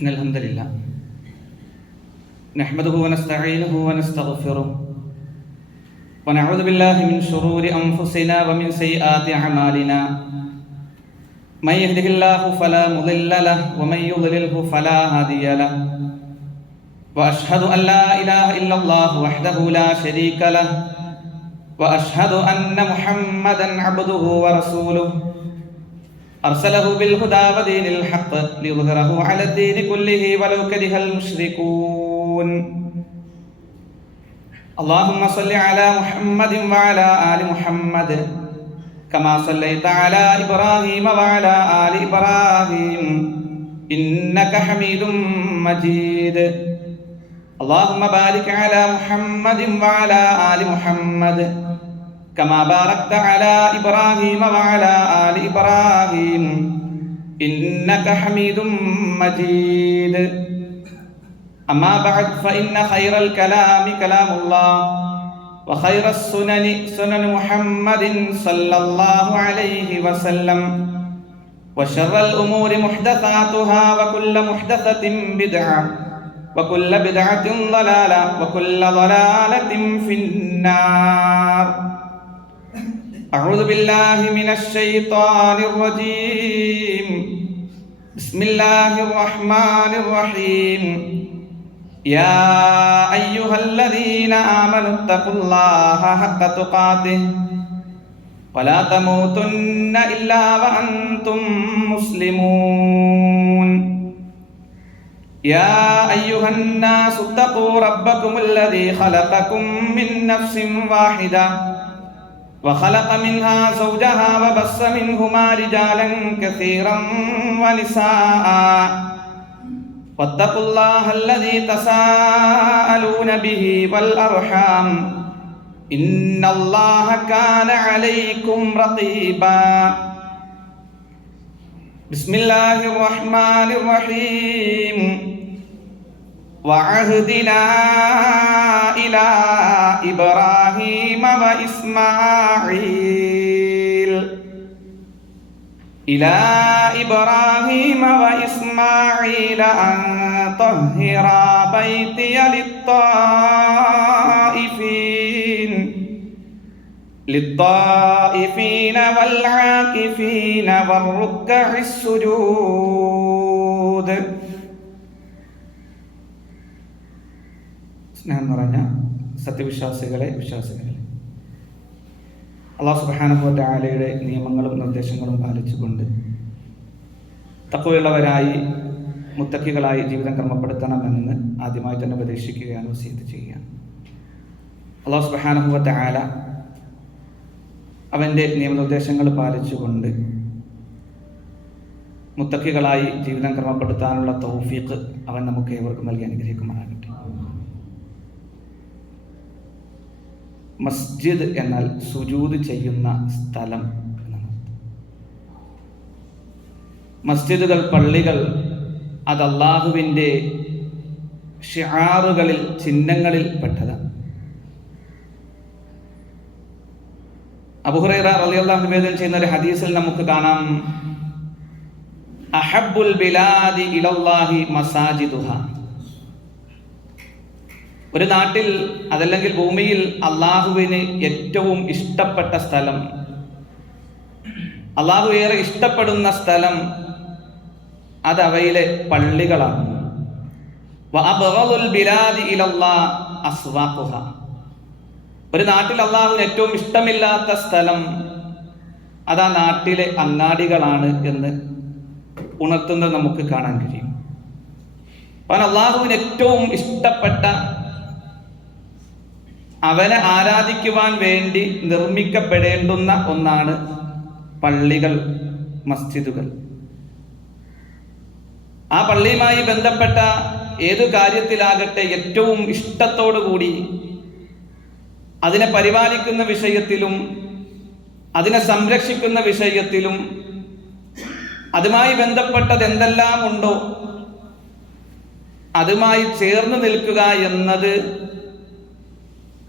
إن الحمد لله نحمده ونستعينه ونستغفره ونعوذ بالله من شرور أنفسنا ومن سيئات أعمالنا من يهده الله فلا مضل له ومن يضلله فلا هادي له وأشهد أن لا إله إلا الله وحده لا شريك له وأشهد أن محمدا عبده ورسوله أرسله بالهدى ودين الحق ليظهره على الدين كله ولو كره المشركون اللهم صل على محمد وعلى آل محمد كما صليت على إبراهيم وعلى آل إبراهيم إنك حميد مجيد اللهم بارك على محمد وعلى آل محمد كما باركت على إبراهيم وعلى آل إبراهيم إنك حميد مجيد أما بعد فإن خير الكلام كلام الله وخير السنن سنن محمد صلى الله عليه وسلم وشر الأمور محدثاتها وكل محدثة بدعة وكل بدعة ضلالة وكل ضلالة في النار أعوذ بالله من الشيطان الرجيم بسم الله الرحمن الرحيم يا أيها الذين آمنوا اتقوا الله حق تقاته ولا تموتن إلا وأنتم مسلمون يا أيها الناس اتقوا ربكم الذي خلقكم من نفس واحدة وخلق منها زوجها وبث منهما رجالا كثيرا ونساء واتقوا الله الذي تساءلون به والأرحام إن الله كان عليكم رقيبا بسم الله الرحمن الرحيم وعهدنا إلى إبراهيم وإسماعيل أن طهرا بيتي للطائفين والعاكفين والركع السجود. സ്നേഹം നിറഞ്ഞ സത്യവിശ്വാസികളെ വിശ്വാസികളെ, അല്ലാഹു സുബ്ഹാനഹു വ തആലയുടെ നിയമങ്ങളും നിർദ്ദേശങ്ങളും പാലിച്ചുകൊണ്ട് തഖ്വയുള്ളവരായി മുത്തഖികളായി ജീവിതം ക്രമപ്പെടുത്തണമെന്ന് ആദ്യമായി തന്നെ ഉപദേശിക്കുകയാണ്, വസിയത്ത് ചെയ്യുകയാണ്. അല്ലാഹു സുബ്ഹാനഹു വ തആല അവൻ്റെ നിയമനിർദ്ദേശങ്ങൾ പാലിച്ചുകൊണ്ട് മുത്തഖികളായി ജീവിതം ക്രമപ്പെടുത്താനുള്ള തൗഫീഖ് അവൻ നമുക്ക് ഏവർക്കും നൽകി അനുഗ്രഹിക്കുമാറാകട്ടെ. മസ്ജിദ് എന്നാൽ സുജൂദ് ചെയ്യുന്ന സ്ഥലം എന്നാണ്. മസ്ജിദുകൾ, പള്ളികൾ, അത് അല്ലാഹുവിൻ്റെ ഷിആറുകളിൽ, ചിഹ്നങ്ങളിൽ പെട്ടതാണ്. അബൂ ഹുറൈറ റളിയല്ലാഹു അൻഹു നിവേദനം ചെയ്യുന്ന ഒരു ഹദീസിൽ നമുക്ക് കാണാം, അഹബ്ബുൽ ബിലാദി ഇലല്ലാഹി മസാജിദുഹ. ഒരു നാട്ടിൽ അതല്ലെങ്കിൽ ഭൂമിയിൽ അള്ളാഹുവിന് ഏറ്റവും ഇഷ്ടപ്പെട്ട സ്ഥലം, അള്ളാഹു ഏറെ ഇഷ്ടപ്പെടുന്ന സ്ഥലം, അത് അവയിലെ പള്ളികളാണ്. വഅബ്ഗദുൽ ബിലാദി ഇലല്ലാഹി അസ്വാഖുഹ. ഒരു നാട്ടിൽ അള്ളാഹുവിന് ഏറ്റവും ഇഷ്ടമില്ലാത്ത സ്ഥലം അത് ആ നാട്ടിലെ അങ്ങാടികളാണ് എന്ന് ഉണർത്തുന്നത് നമുക്ക് കാണാൻ കഴിയും. അവൻ അള്ളാഹുവിന് ഏറ്റവും ഇഷ്ടപ്പെട്ട, അവനെ ആരാധിക്കുവാൻ വേണ്ടി നിർമ്മിക്കപ്പെടേണ്ടുന്ന ഒന്നാണ് പള്ളികൾ, മസ്ജിദുകൾ. ആ പള്ളിയുമായി ബന്ധപ്പെട്ട ഏതു കാര്യത്തിലാകട്ടെ ഏറ്റവും ഇഷ്ടത്തോടു കൂടി അതിനെ പരിപാലിക്കുന്ന വിഷയത്തിലും അതിനെ സംരക്ഷിക്കുന്ന വിഷയത്തിലും അതുമായി ബന്ധപ്പെട്ടത് എന്തെല്ലാം ഉണ്ടോ അതുമായി ചേർന്ന് നിൽക്കുക എന്നത്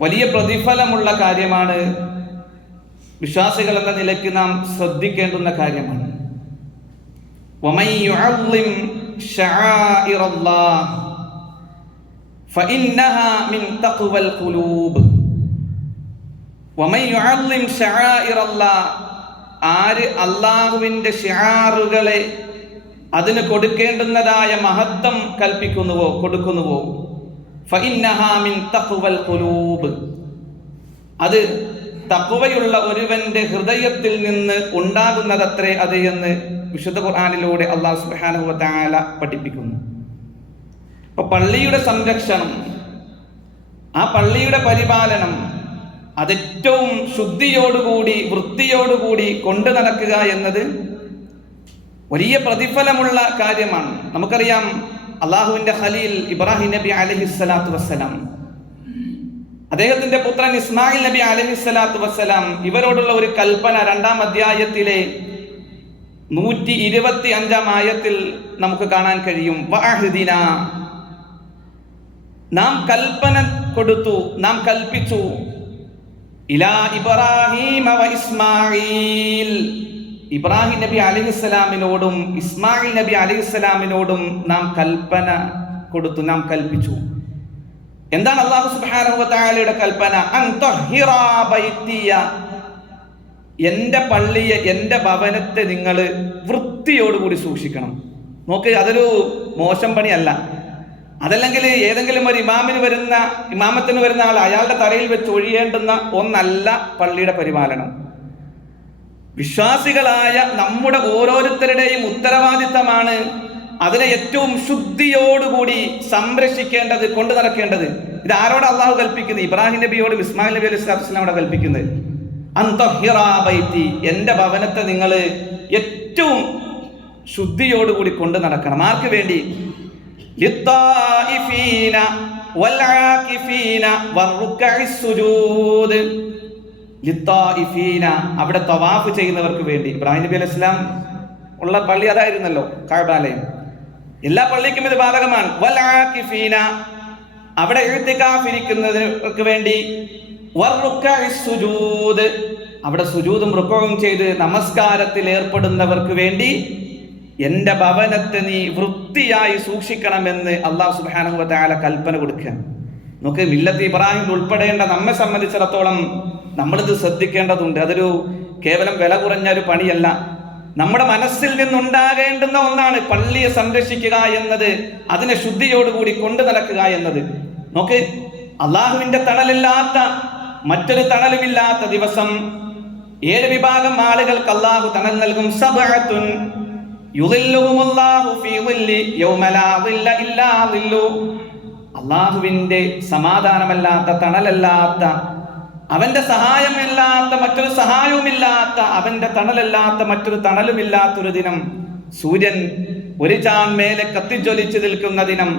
വലിയ പ്രതിഫലമുള്ള കാര്യമാണ്. വിശ്വാസികൾ എന്ന നിലയ്ക്ക് നാം ശ്രദ്ധിക്കേണ്ടുന്ന കാര്യമാണ്. വമൻ യുഅള്ളിം ശആഇറല്ലാഹ് ഫഇന്നഹാ മിൻ തഖ്വൽ ഖുലൂബ് വമൻ യുഅല്ലിം ശആഇറല്ലാഹ് ആര് അല്ലാഹുവിന്റെ ശിആറുകളെ അതിന് കൊടുക്കേണ്ടുന്നതായ മഹത്വം കൊടുക്കുന്നുവോ ഫഇന്നഹാ മിൻ തഖ്വൽ ഖുലൂബ് അത് തഖ്വയുള്ള ഒരുവന്റെ ഹൃദയത്തിൽ നിന്ന് ഉണ്ടാകുന്നതത്രേ അത് എന്ന് വിശുദ്ധ ഖുർആനിലൂടെ അല്ലാഹു സുബ്ഹാനഹു വ തആല പഠിപ്പിക്കുന്നു. അപ്പോൾ പള്ളിയുടെ സംരക്ഷണം, ആ പള്ളിയുടെ പരിപാലനം അതേറ്റവും ശുദ്ധിയോടുകൂടി വൃത്തിയോടുകൂടി കൊണ്ടു നടക്കുക എന്നത് വലിയ പ്രതിഫലമുള്ള കാര്യമാണ്. നമുക്കറിയാം അള്ളാഹുവിന്റെ ഖലീൽ ഇബ്രാഹിം നബി അലൈഹിസ്സലാത്തു വസ്സലാം, അദ്ദേഹത്തിന്റെ പുത്രൻ ഇസ്മായിൽ നബി അലൈഹിസ്സലാത്തു വസ്സലാം ഇവരോടുള്ള ഒരു കൽപ്പന 2-ാം അധ്യായത്തിലെ 125-ാം ആയത്തിൽ നമുക്ക് കാണാൻ കഴിയും. വഅഹ്ദിന, നാം കൽപ്പന കൊടുത്തു, നാം കൽപ്പിച്ചു, ഇലാ ഇബ്രാഹീമ വ ഇസ്മാഈൽ, ഇബ്രാഹിം നബി അലൈഹിസ്സലാമിനോടും ഇസ്മായിൽ നബി അലൈഹിസ്സലാമിനോടും നാം കൽപ്പന കൊടുത്തു, നാം കൽപ്പിച്ചു. എന്താണ് അല്ലാഹു സുബ്ഹാനഹു വ തആലയുടെ കൽപ്പന? അൻ തഹ്ഹിറാ ബൈതിയ, എൻ്റെ പള്ളിയെ, എൻ്റെ ഭവനത്തെ നിങ്ങൾ വൃത്തിയോടുകൂടി സൂക്ഷിക്കണം. നോക്ക്, അതൊരു മോശം പണിയല്ല. അതല്ലെങ്കിൽ ഏതെങ്കിലും ഒരു ഇമാമത്തിന് വരുന്ന ആൾ അയാളുടെ തലയിൽ വെച്ച് ഒഴിയേണ്ടുന്ന ഒന്നല്ല പള്ളിയുടെ പരിപാലനം. വിശ്വാസികളായ നമ്മുടെ ഓരോരുത്തരുടെയും ഉത്തരവാദിത്തമാണ് അതിനെ ഏറ്റവും ശുദ്ധിയോടുകൂടി സംരക്ഷിക്കേണ്ടത്, കൊണ്ടു നടക്കേണ്ടത്. ഇത് ആരോട് അള്ളാഹു കൽപ്പിക്കുന്നത്? ഇബ്രാഹിം നബിയോടും ഇസ്മായിൽ നബി അലൈഹി സ്വലാത്തു വസ്സലാമോട് കൽപ്പിക്കുന്നത്. അൻതഹിറാ ബൈതി, എൻ്റെ ഭവനത്തെ നിങ്ങൾ ഏറ്റവും ശുദ്ധിയോടുകൂടി കൊണ്ടു നടക്കണം. ആർക്ക് വേണ്ടി? ലിത്തായിഫീന വൽആകിഫീന വറുക്കഇസ് സുജൂദ്. ലിത്തായിഫീന, അവിടെ തവാഫ് ചെയ്യുന്നവർക്ക് വേണ്ടി. ഇബ്രാഹിം നബി അലൈഹി സ്വലാം ഉള്ള പള്ളി അതായിരുന്നല്ലോ, കഅബാലയം. എല്ലാ പള്ളിക്കും ഇത് ബാധകമാണ്. വൽആകിഫീന, അവിടെ ഇഅ്തികാഫ് ഇരിക്കുന്നവർക്ക് വേണ്ടി. വറുക്കഇസ് സുജൂദ്, അവിടെ സുജൂദും റുക്ഉം ചെയ്ത് നമസ്കാരത്തിൽ ഏർപ്പെടുന്നവർക്ക് വേണ്ടി എൻ്റെ ഭവനത്തെ നീ വൃത്തിയായി സൂക്ഷിക്കണമെന്ന് അല്ലാഹു സുബ്ഹാനഹു വ തആല കൽപ്പന കൊടുക്കുക. നമുക്ക് മില്ലത്ത് ഇബ്രാഹിം ഉൾപ്പെടേണ്ട നമ്മെ സംബന്ധിച്ചിടത്തോളം നമ്മളിത് ശ്രദ്ധിക്കേണ്ടതുണ്ട്. അതൊരു കേവലം വില കുറഞ്ഞ ഒരു പണിയല്ല. നമ്മുടെ മനസ്സിൽ നിന്നുണ്ടാകേണ്ടുന്ന ഒന്നാണ് പള്ളിയെ സംരക്ഷിക്കുക എന്നത്, അതിനെ ശുദ്ധിയോടുകൂടി കൊണ്ടു നടക്കുക എന്നത്. നോക്ക്, അള്ളാഹുവിന്റെ തണലില്ലാത്ത മറ്റൊരു തണലുമില്ലാത്ത ദിവസം 7 വിഭാഗം ആളുകൾക്ക് അള്ളാഹു തണൽ നൽകും. സബഅത്തുൻ യുളില്ലുഹുമുല്ലാഹു ഫീ ളില്ലി യൗമ ലാ ളില്ല ഇല്ലാ ളില്ലു. അള്ളാഹുവിന്റെ സമാധാനമല്ലാത്ത, തണലല്ലാത്ത, അവന്റെ സഹായമില്ലാത്ത മറ്റൊരു സഹായവുമില്ലാത്ത, അവന്റെ തണലല്ലാത്ത മറ്റൊരു തണലുമില്ലാത്തൊരു ദിനം, സൂര്യൻ ഒരു ചാൺ മേലെ കത്തിജ്വലിച്ച് നിൽക്കുന്ന ദിനം,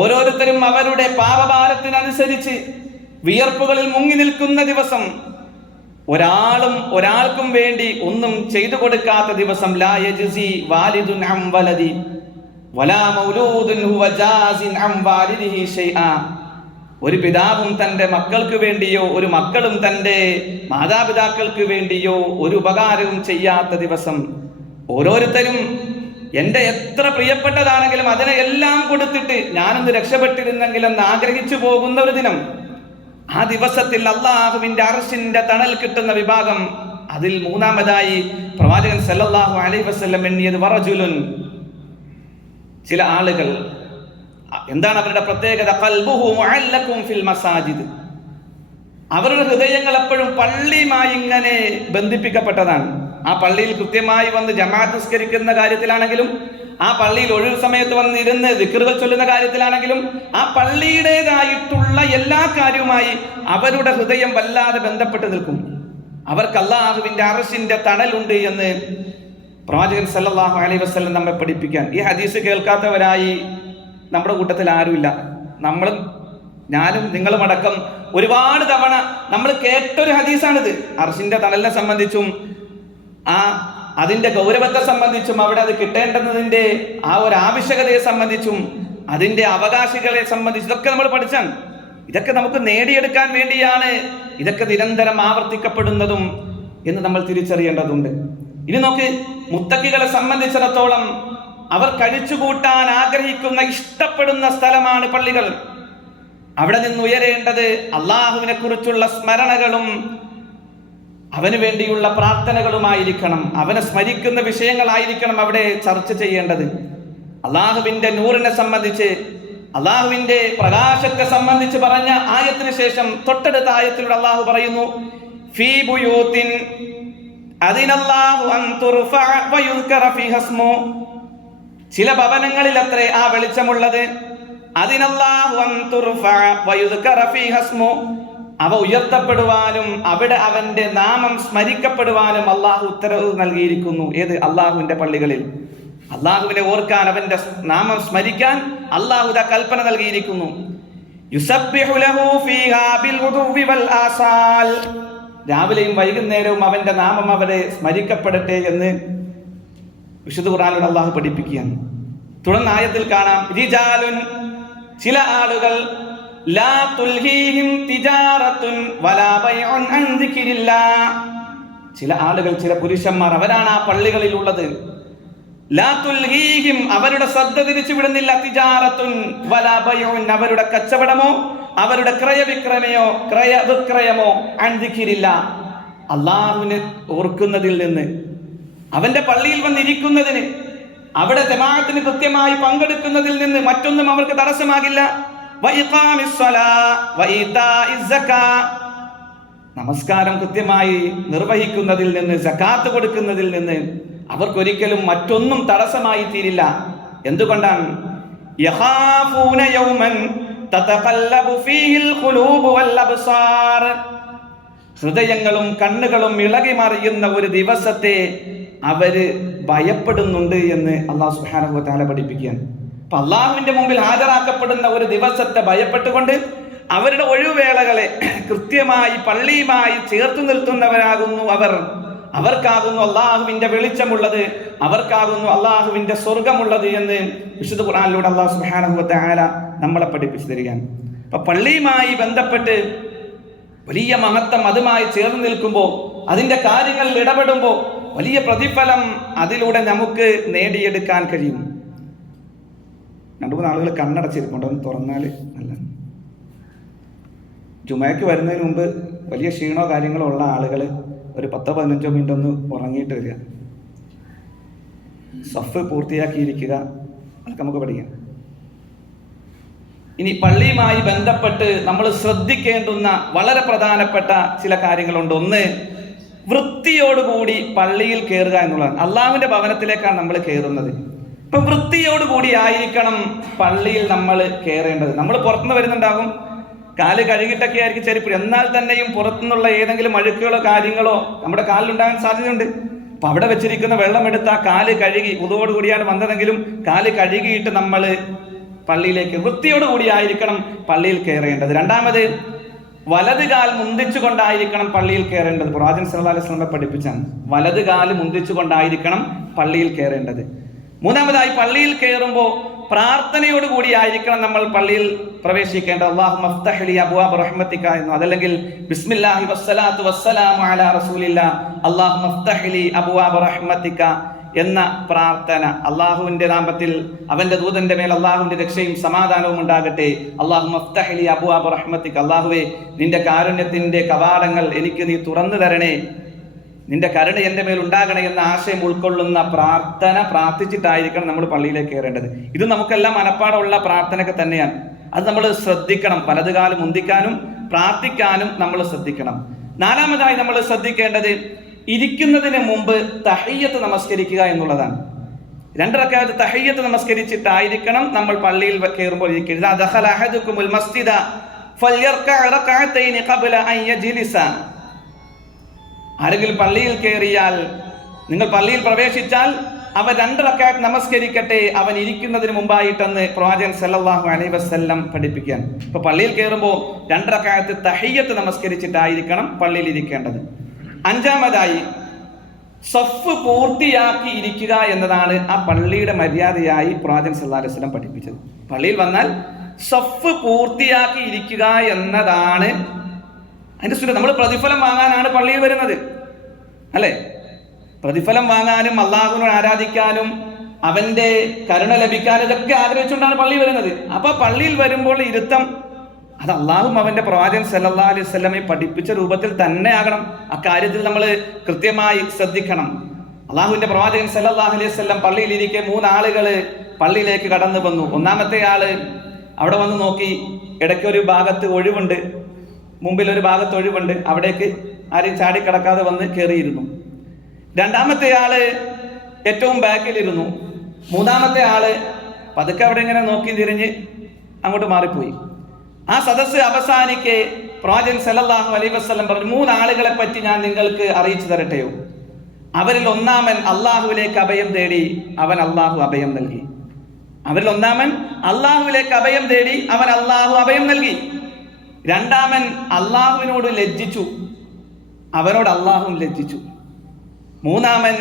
ഓരോരുത്തരും അവരുടെ പാപഭാരത്തിനനുസരിച്ച് വിയർപ്പുകളിൽ മുങ്ങി നിൽക്കുന്ന ദിവസം, ഒരാൾക്കും വേണ്ടി ഒന്നും ചെയ്തു കൊടുക്കാത്ത ദിവസം. ലാ യജ്സി വാലിദുൻ അൻ വലദി വലാ മൗലൂദുൻ ഹുവ ജാസിൻ അൻ വാലിദിഹി ഷൈആ. ഒരു പിതാവും തൻ്റെ മക്കൾക്ക് വേണ്ടിയോ ഒരു മക്കളും തൻ്റെ മാതാപിതാക്കൾക്ക് വേണ്ടിയോ ഒരു ഉപകാരവും ചെയ്യാത്ത ദിവസം. ഓരോരുത്തരും എൻ്റെ എത്ര പ്രിയപ്പെട്ടതാണെങ്കിലും അതിനെ എല്ലാം കൊടുത്തിട്ട് ഞാനൊന്ന് രക്ഷപ്പെട്ടിരുന്നെങ്കിലെന്ന് ആഗ്രഹിച്ചു പോകുന്ന ഒരു ദിനം. ആ ദിവസത്തിൽ അള്ളാഹുവിന്റെ അർശിന്റെ തണൽ കിട്ടുന്ന വിഭാഗം. അതിൽ 3-മതായി പ്രവാചകൻ സല്ലല്ലാഹു അലൈഹി വസല്ലം എണ്ണിയത് വറജുലുൻ, ചില ആളുകൾ. എന്താണ് അവരുടെ പ്രത്യേകത? ഖൽബുഹു മുഅല്ലഖുൻ ഫിൽ മസാജിദ്. അവരുടെ ഹൃദയങ്ങൾ എപ്പോഴും പള്ളിയുമായി ഇങ്ങനെ ബന്ധിപ്പിക്കപ്പെട്ടതാണ്. ആ പള്ളിയിൽ കൃത്യമായി വന്ന് ജമാഅത്ത് നിസ്കരിക്കുന്ന കാര്യത്തിലാണെങ്കിലും, ആ പള്ളിയിൽ ഒഴിവ് സമയത്ത് വന്നിരുന്ന് ദിക്റുകൾ ചൊല്ലുന്ന കാര്യത്തിലാണെങ്കിലും, ആ പള്ളിയുടേതായിട്ടുള്ള എല്ലാ കാര്യവുമായി അവരുടെ ഹൃദയം വല്ലാതെ ബന്ധപ്പെട്ട് നിൽക്കും. അവർക്ക് അല്ലാഹുവിന്റെ അർശിന്റെ തണലുണ്ട് എന്ന് പ്രവാചകൻ സല്ലല്ലാഹു അലൈഹി വസല്ലം നമ്മെ പഠിപ്പിക്കാൻ. ഈ ഹദീസ് കേൾക്കാത്തവരായി നമ്മുടെ കൂട്ടത്തിൽ ആരുമില്ല. ഞാനും നിങ്ങളും അടക്കം ഒരുപാട് തവണ നമ്മൾ കേട്ടൊരു ഹദീസാണിത്. അർശിന്റെ തണലിനെ സംബന്ധിച്ചും അതിന്റെ ഗൗരവത്തെ സംബന്ധിച്ചും അവിടെ അത് കിട്ടേണ്ടതിന്റെ ആ ഒരു ആവശ്യകതയെ സംബന്ധിച്ചും അതിന്റെ അവകാശികളെ സംബന്ധിച്ചും ഇതൊക്കെ നമ്മൾ പഠിച്ചാണ്. ഇതൊക്കെ നമുക്ക് നേടിയെടുക്കാൻ വേണ്ടിയാണ് ഇതൊക്കെ നിരന്തരം ആവർത്തിക്കപ്പെടുന്നതും എന്ന് നമ്മൾ തിരിച്ചറിയേണ്ടതുണ്ട്. ഇനി നോക്ക്, മുത്തക്കികളെ സംബന്ധിച്ചിടത്തോളം അവർ കഴിച്ചുകൂട്ടാൻ ആഗ്രഹിക്കുന്ന ഇഷ്ടപ്പെടുന്ന സ്ഥലമാണ് പള്ളികൾ. അവിടെ നിന്ന് ഉയരേണ്ടത് അള്ളാഹുവിനെ കുറിച്ചുള്ള സ്മരണകളും അവന് വേണ്ടിയുള്ള പ്രാർത്ഥനകളുമായിരിക്കണം. അവനെ സ്മരിക്കുന്ന വിഷയങ്ങളായിരിക്കണം അവിടെ ചർച്ച ചെയ്യേണ്ടത്. അള്ളാഹുവിന്റെ നൂറിനെ സംബന്ധിച്ച്, അള്ളാഹുവിന്റെ പ്രകാശത്തെ സംബന്ധിച്ച് പറഞ്ഞ ആയത്തിന് ശേഷം തൊട്ടടുത്ത ആയത്തിലൂടെ അള്ളാഹു പറയുന്നു, ഫീ ബുയൂത്തിൻ അദിനല്ലാഹു അൻ തുർഫഅ വയുദ്കറ ഫീഹാ ഇസ്മു. ചില ഭവനങ്ങളിൽ അത്രേ ആ വെളിച്ചമുള്ളത്. അദിനല്ലാഹു അൻ തുർഫഅ വയുദ്കറ ഫീഹാ ഇസ്മു. അവ ഉയർത്തപ്പെടുവാനും അവിടെ അവന്റെ നാമം സ്മരിക്കപ്പെടുവാനും അള്ളാഹു ഉത്തരവ് നൽകിയിരിക്കുന്നു. ഏത്? അള്ളാഹുവിന്റെ പള്ളികളിൽ അള്ളാഹുവിനെ ഓർക്കാൻ, അവന്റെ നാമം സ്മരിക്കാൻ അള്ളാഹു കൽപ്പന നൽകിയിരിക്കുന്നു. യുസബ്ബിഹു ലഹു ഫീഹാ ബിൽ ഗുദുവ്വി വൽ ആസാൽ. രാവിലെയും വൈകുന്നേരവും അവന്റെ നാമം അവരെ സ്മരിക്കപ്പെടട്ടെ എന്ന് വിശുദ്ധ ഖുർആനിൽ അള്ളാഹു പഠിപ്പിക്കുകയാണ്. തുടർന്ന് ആയത്തിൽ കാണാം, റിജാലുൻ, ചില ആളുകൾ, ലാ തുൽഹീഹിം തിജാറത്തുൻ വലാ ബൈഉൻ അൻ ദിക്രില്ലാഹ്. ചില ആളുകൾ, ചില പുരുഷന്മാർ, അവരാണ് ആ പള്ളികളിൽ ഉള്ളത്. ലാ തുൽഹീഹിം, അവരുടെ ശ്രദ്ധ തിരിച്ചു വിടുന്നില്ല. തിജാറത്തുൻ വലാ ബൈഉൻ, അവരുടെ കച്ചവടമോ അവരുടെ ക്രയവിക്രയമോ അൻ ദിക്രില്ലാഹ്, അല്ലാഹുവിനെ ഓർക്കുന്നതിൽ നിന്ന്, അവന്റെ പള്ളിയിൽ വന്നിരിക്കുന്നതിന്, അവിടെ ജമാഅത്തിന് കൃത്യമായി പങ്കെടുക്കുന്നതിൽ നിന്ന് മറ്റൊന്നും അവർക്ക് തടസ്സമാകില്ല. നമസ്കാരം കൃത്യമായി നിർവഹിക്കുന്നതിൽ നിന്ന്, സകാത്ത് കൊടുക്കുന്നതിൽ നിന്ന് അവർക്കൊരിക്കലും മറ്റൊന്നും തടസ്സമായി തീരില്ല. എന്തുകൊണ്ടാണ്? യഖാഫൂന യൗമൻ തതഖല്ലബു ഫീഹിൽ ഖുലൂബു വൽ അബ്സാർ. ഹൃദയങ്ങളും കണ്ണുകളും ഇളകി മറിയുന്ന ഒരു ദിവസത്തെ അവര് ഭയപ്പെടുന്നുണ്ട് എന്ന് അല്ലാഹു സുബ്ഹാനഹു വ തആല പഠിപ്പിക്കുകയാണ്. അപ്പൊ അള്ളാഹുവിന്റെ മുമ്പിൽ ഹാജരാക്കപ്പെടുന്ന ഒരു ദിവസത്തെ ഭയപ്പെട്ടുകൊണ്ട് അവരുടെ ഒഴിവുവേളകളെ കൃത്യമായി പള്ളിയുമായി ചേർത്തു നിർത്തുന്നവരാകുന്നു അവർ. അവർക്കാകുന്നു അള്ളാഹുവിന്റെ വെളിച്ചമുള്ളത്, അവർക്കാകുന്നു അള്ളാഹുവിന്റെ സ്വർഗമുള്ളത് എന്ന് വിശുദ്ധ ഖുർആനിലൂടെ അല്ലാഹു സുബ്ഹാനഹു വ തആല നമ്മളെ പഠിപ്പിച്ചു തരികയാണ്. അപ്പൊ പള്ളിയുമായി ബന്ധപ്പെട്ട് വലിയ മഹത്വം അതുമായി ചേർന്ന് നിൽക്കുമ്പോൾ, അതിന്റെ കാര്യങ്ങളിൽ ഇടപെടുമ്പോൾ വലിയ പ്രതിഫലം അതിലൂടെ നമുക്ക് നേടിയെടുക്കാൻ കഴിയും. 2-3 ആളുകൾ കണ്ണടച്ചിരിപ്പുണ്ട്, ഒന്ന് തുറന്നാൽ നല്ല. ജുമയ്ക്ക് വരുന്നതിന് മുമ്പ് വലിയ ക്ഷീണോ കാര്യങ്ങളോ ഉള്ള ആളുകൾ ഒരു 10-15 മിനിറ്റ് ഒന്ന് ഉറങ്ങിയിട്ട് വരിക, സഫ് പൂർത്തിയാക്കിയിരിക്കുക, അതൊക്കെ നമുക്ക് പഠിക്കാം. ഇനി പള്ളിയുമായി ബന്ധപ്പെട്ട് നമ്മൾ ശ്രദ്ധിക്കേണ്ടുന്ന വളരെ പ്രധാനപ്പെട്ട ചില കാര്യങ്ങളുണ്ട്. ഒന്ന്, വൃത്തിയോടുകൂടി പള്ളിയിൽ കയറുക എന്നുള്ളതാണ്. അള്ളാഹുവിന്റെ ഭവനത്തിലേക്കാണ് നമ്മൾ കയറുന്നത്. ഇപ്പൊ വൃത്തിയോടുകൂടി ആയിരിക്കണം പള്ളിയിൽ നമ്മൾ കയറേണ്ടത്. നമ്മൾ പുറത്തുനിന്ന് വരുന്നുണ്ടാകും, കാല് കഴുകിയിട്ടൊക്കെ ആയിരിക്കും ചെരുപ്പ്, എന്നാൽ തന്നെയും പുറത്തുനിന്നുള്ള ഏതെങ്കിലും അഴുക്കുകളോ കാര്യങ്ങളോ നമ്മുടെ കാലിലുണ്ടാകാൻ സാധ്യതയുണ്ട്. അപ്പൊ അവിടെ വെച്ചിരിക്കുന്ന വെള്ളം എടുത്ത് ആ കാല് കഴുകി, ഉതോടുകൂടിയാണ് വന്നതെങ്കിലും കാല് കഴുകിയിട്ട് നമ്മൾ പള്ളിയിലേക്ക് വൃത്തിയോടുകൂടി ആയിരിക്കണം പള്ളിയിൽ കയറേണ്ടത്. രണ്ടാമത്, വലത് കാൽ മുന്തിച്ചുകൊണ്ടായിരിക്കണം പള്ളിയിൽ കയറേണ്ടത്. പ്രവാചകൻ സല്ലല്ലാഹു അലൈഹി വസല്ലം പഠിപ്പിച്ചാണ് വലത് കാല് മുന്തിച്ചുകൊണ്ടായിരിക്കണം പള്ളിയിൽ കയറേണ്ടത്. മൂന്നാമതായി, പള്ളിയിൽ കയറുമ്പോൾ പ്രാർത്ഥനയോടുകൂടി ആയിരിക്കണം നമ്മൾ പള്ളിയിൽ പ്രവേശിക്കേണ്ടത്. അല്ലാഹുമ്മ ഇഫ്തഹ് ലി അബ്വാബ റഹ്മതിക എന്നോ അതല്ലെങ്കിൽ ബിസ്മില്ലാഹി വസ്സലാത്തു വസ്സലാമു അലാ റസൂലില്ലാഹ് അല്ലാഹുമ്മ ഇഫ്തഹ് ലി അബ്വാബ റഹ്മതിക എന്ന പ്രാർത്ഥന. അള്ളാഹുവിന്റെ നാമത്തിൽ, അവന്റെ ദൂതന്റെ മേൽ അള്ളാഹുവിന്റെ രക്ഷയും സമാധാനവും ഉണ്ടാകട്ടെ. അല്ലാഹുമ്മ ഇഫ്തഹ് ലി അബ്വാബ റഹ്മതിക, അല്ലാഹുവേ നിന്റെ കാരുണ്യത്തിന്റെ കവാടങ്ങൾ എനിക്ക് നീ തുറന്നു തരണേ, നിന്റെ കരുണ എൻ്റെ മേൽ ഉണ്ടാകണേ എന്ന ആശയം ഉൾക്കൊള്ളുന്ന പ്രാർത്ഥന പ്രാർത്ഥിച്ചിട്ടായിരിക്കണം നമ്മൾ പള്ളിയിലേക്ക് കയറേണ്ടത്. ഇത് നമുക്കെല്ലാം മനപ്പാടമുള്ള പ്രാർത്ഥനയൊക്കെ തന്നെയാണ്. അത് നമ്മൾ ശ്രദ്ധിക്കണം. വലതുകാലം മുന്തിക്കാനും പ്രാർത്ഥിക്കാനും നമ്മൾ ശ്രദ്ധിക്കണം. നാലാമതായി നമ്മൾ ശ്രദ്ധിക്കേണ്ടത് ഇരിക്കുന്നതിന് മുമ്പ് തഹയ്യത്ത് നമസ്കരിക്കുക എന്നുള്ളതാണ്. 2 റക്അത്ത് തഹയ്യത്ത് നമസ്കരിച്ചിട്ടായിരിക്കണം നമ്മൾ പള്ളിയിൽ കയറുമ്പോൾ ഇരിക്കുന്നത്. ദഖല അഹദുകുമുൽ മസ്ജിദ ഫൽയർകഅ റക്അതൈനി ഖബ്ല അൻ യജ്ലിസ. ആരെങ്കിലും പള്ളിയിൽ കയറിയാൽ, നിങ്ങൾ പള്ളിയിൽ പ്രവേശിച്ചാൽ അവൻ 2 റക്അത്ത് നമസ്കരിക്കട്ടെ അവൻ ഇരിക്കുന്നതിന് മുമ്പായിട്ടെന്ന് പ്രവാചകൻ സല്ലല്ലാഹു അലൈഹി വസല്ലം പഠിപ്പിക്കാൻ. ഇപ്പൊ പള്ളിയിൽ കയറുമ്പോൾ 2 റക്അത്ത് തഹയ്യത്ത് നമസ്കരിച്ചിട്ടായിരിക്കണം പള്ളിയിൽ ഇരിക്കേണ്ടത്. അഞ്ചാമതായി, സഫ് പൂർത്തിയാക്കി ഇരിക്കുക എന്നതാണ് ആ പള്ളിയുടെ മര്യാദയായി പ്രവാചകൻ സല്ലല്ലാഹു അലൈഹി വസല്ലം പഠിപ്പിച്ചത്. പള്ളിയിൽ വന്നാൽ സഫ് പൂർത്തിയാക്കി ഇരിക്കുക എന്നതാണ് അതിന്റെ സുന്നത്ത്. നമ്മൾ പ്രതിഫലം വാങ്ങാനാണ് പള്ളിയിൽ വരുന്നത്, അല്ലെ? പ്രതിഫലം വാങ്ങാനും അള്ളാഹുവിനോട് ആരാധിക്കാനും അവന്റെ കരുണ ലഭിക്കാൻ ഇതൊക്കെ ആഗ്രഹിച്ചുകൊണ്ടാണ് പള്ളി വരുന്നത്. അപ്പൊ പള്ളിയിൽ വരുമ്പോൾ ഇരുത്തം അത് അള്ളാഹും അവന്റെ പ്രവാചകൻ സല്ലല്ലാഹു അലൈഹി വസല്ലമയെ പഠിപ്പിച്ച രൂപത്തിൽ തന്നെ ആകണം. അക്കാര്യത്തിൽ നമ്മൾ കൃത്യമായി ശ്രദ്ധിക്കണം. അള്ളാഹുവിന്റെ പ്രവാചകൻ സല്ലല്ലാഹു അലൈഹി വസല്ലം പള്ളിയിലിരിക്കെ 3 ആളുകള് പള്ളിയിലേക്ക് കടന്നു വന്നു. ഒന്നാമത്തെ ആള് അവിടെ വന്ന് നോക്കി, ഇടയ്ക്ക് ഒരു ഭാഗത്ത് ഒഴിവുണ്ട്, മുമ്പിൽ ഒരു ഭാഗത്ത് ഒഴിവുണ്ട്, അവിടേക്ക് ആരും ചാടിക്കടക്കാതെ വന്ന് കയറിയിരുന്നു. രണ്ടാമത്തെ ആള് ഏറ്റവും ബാക്കിലിരുന്നു. മൂന്നാമത്തെ ആള് പതുക്കെ അവിടെ ഇങ്ങനെ നോക്കി തിരിഞ്ഞ് അങ്ങോട്ട് മാറിപ്പോയി. ആ സദസ്സ് അവസാനിക്കെ പ്രവാചകൻ സല്ലല്ലാഹു അലൈഹി വസല്ലം പറഞ്ഞു, 3 ആളുകളെ പറ്റി ഞാൻ നിങ്ങൾക്ക് അറിയിച്ചു തരട്ടെയോ? അവരിൽ ഒന്നാമൻ അള്ളാഹുവിലേക്ക് അഭയം തേടി, അവൻ അള്ളാഹു അഭയം നൽകി. അവരിൽ ഒന്നാമൻ അള്ളാഹുവിലേക്ക് അഭയം തേടി, അവൻ അള്ളാഹു അഭയം നൽകി. രണ്ടാമൻ അള്ളാഹുവിനോട് ലജ്ജിച്ചു, അവനോട് അള്ളാഹുവും ലജ്ജിച്ചു. മൂന്നാമൻ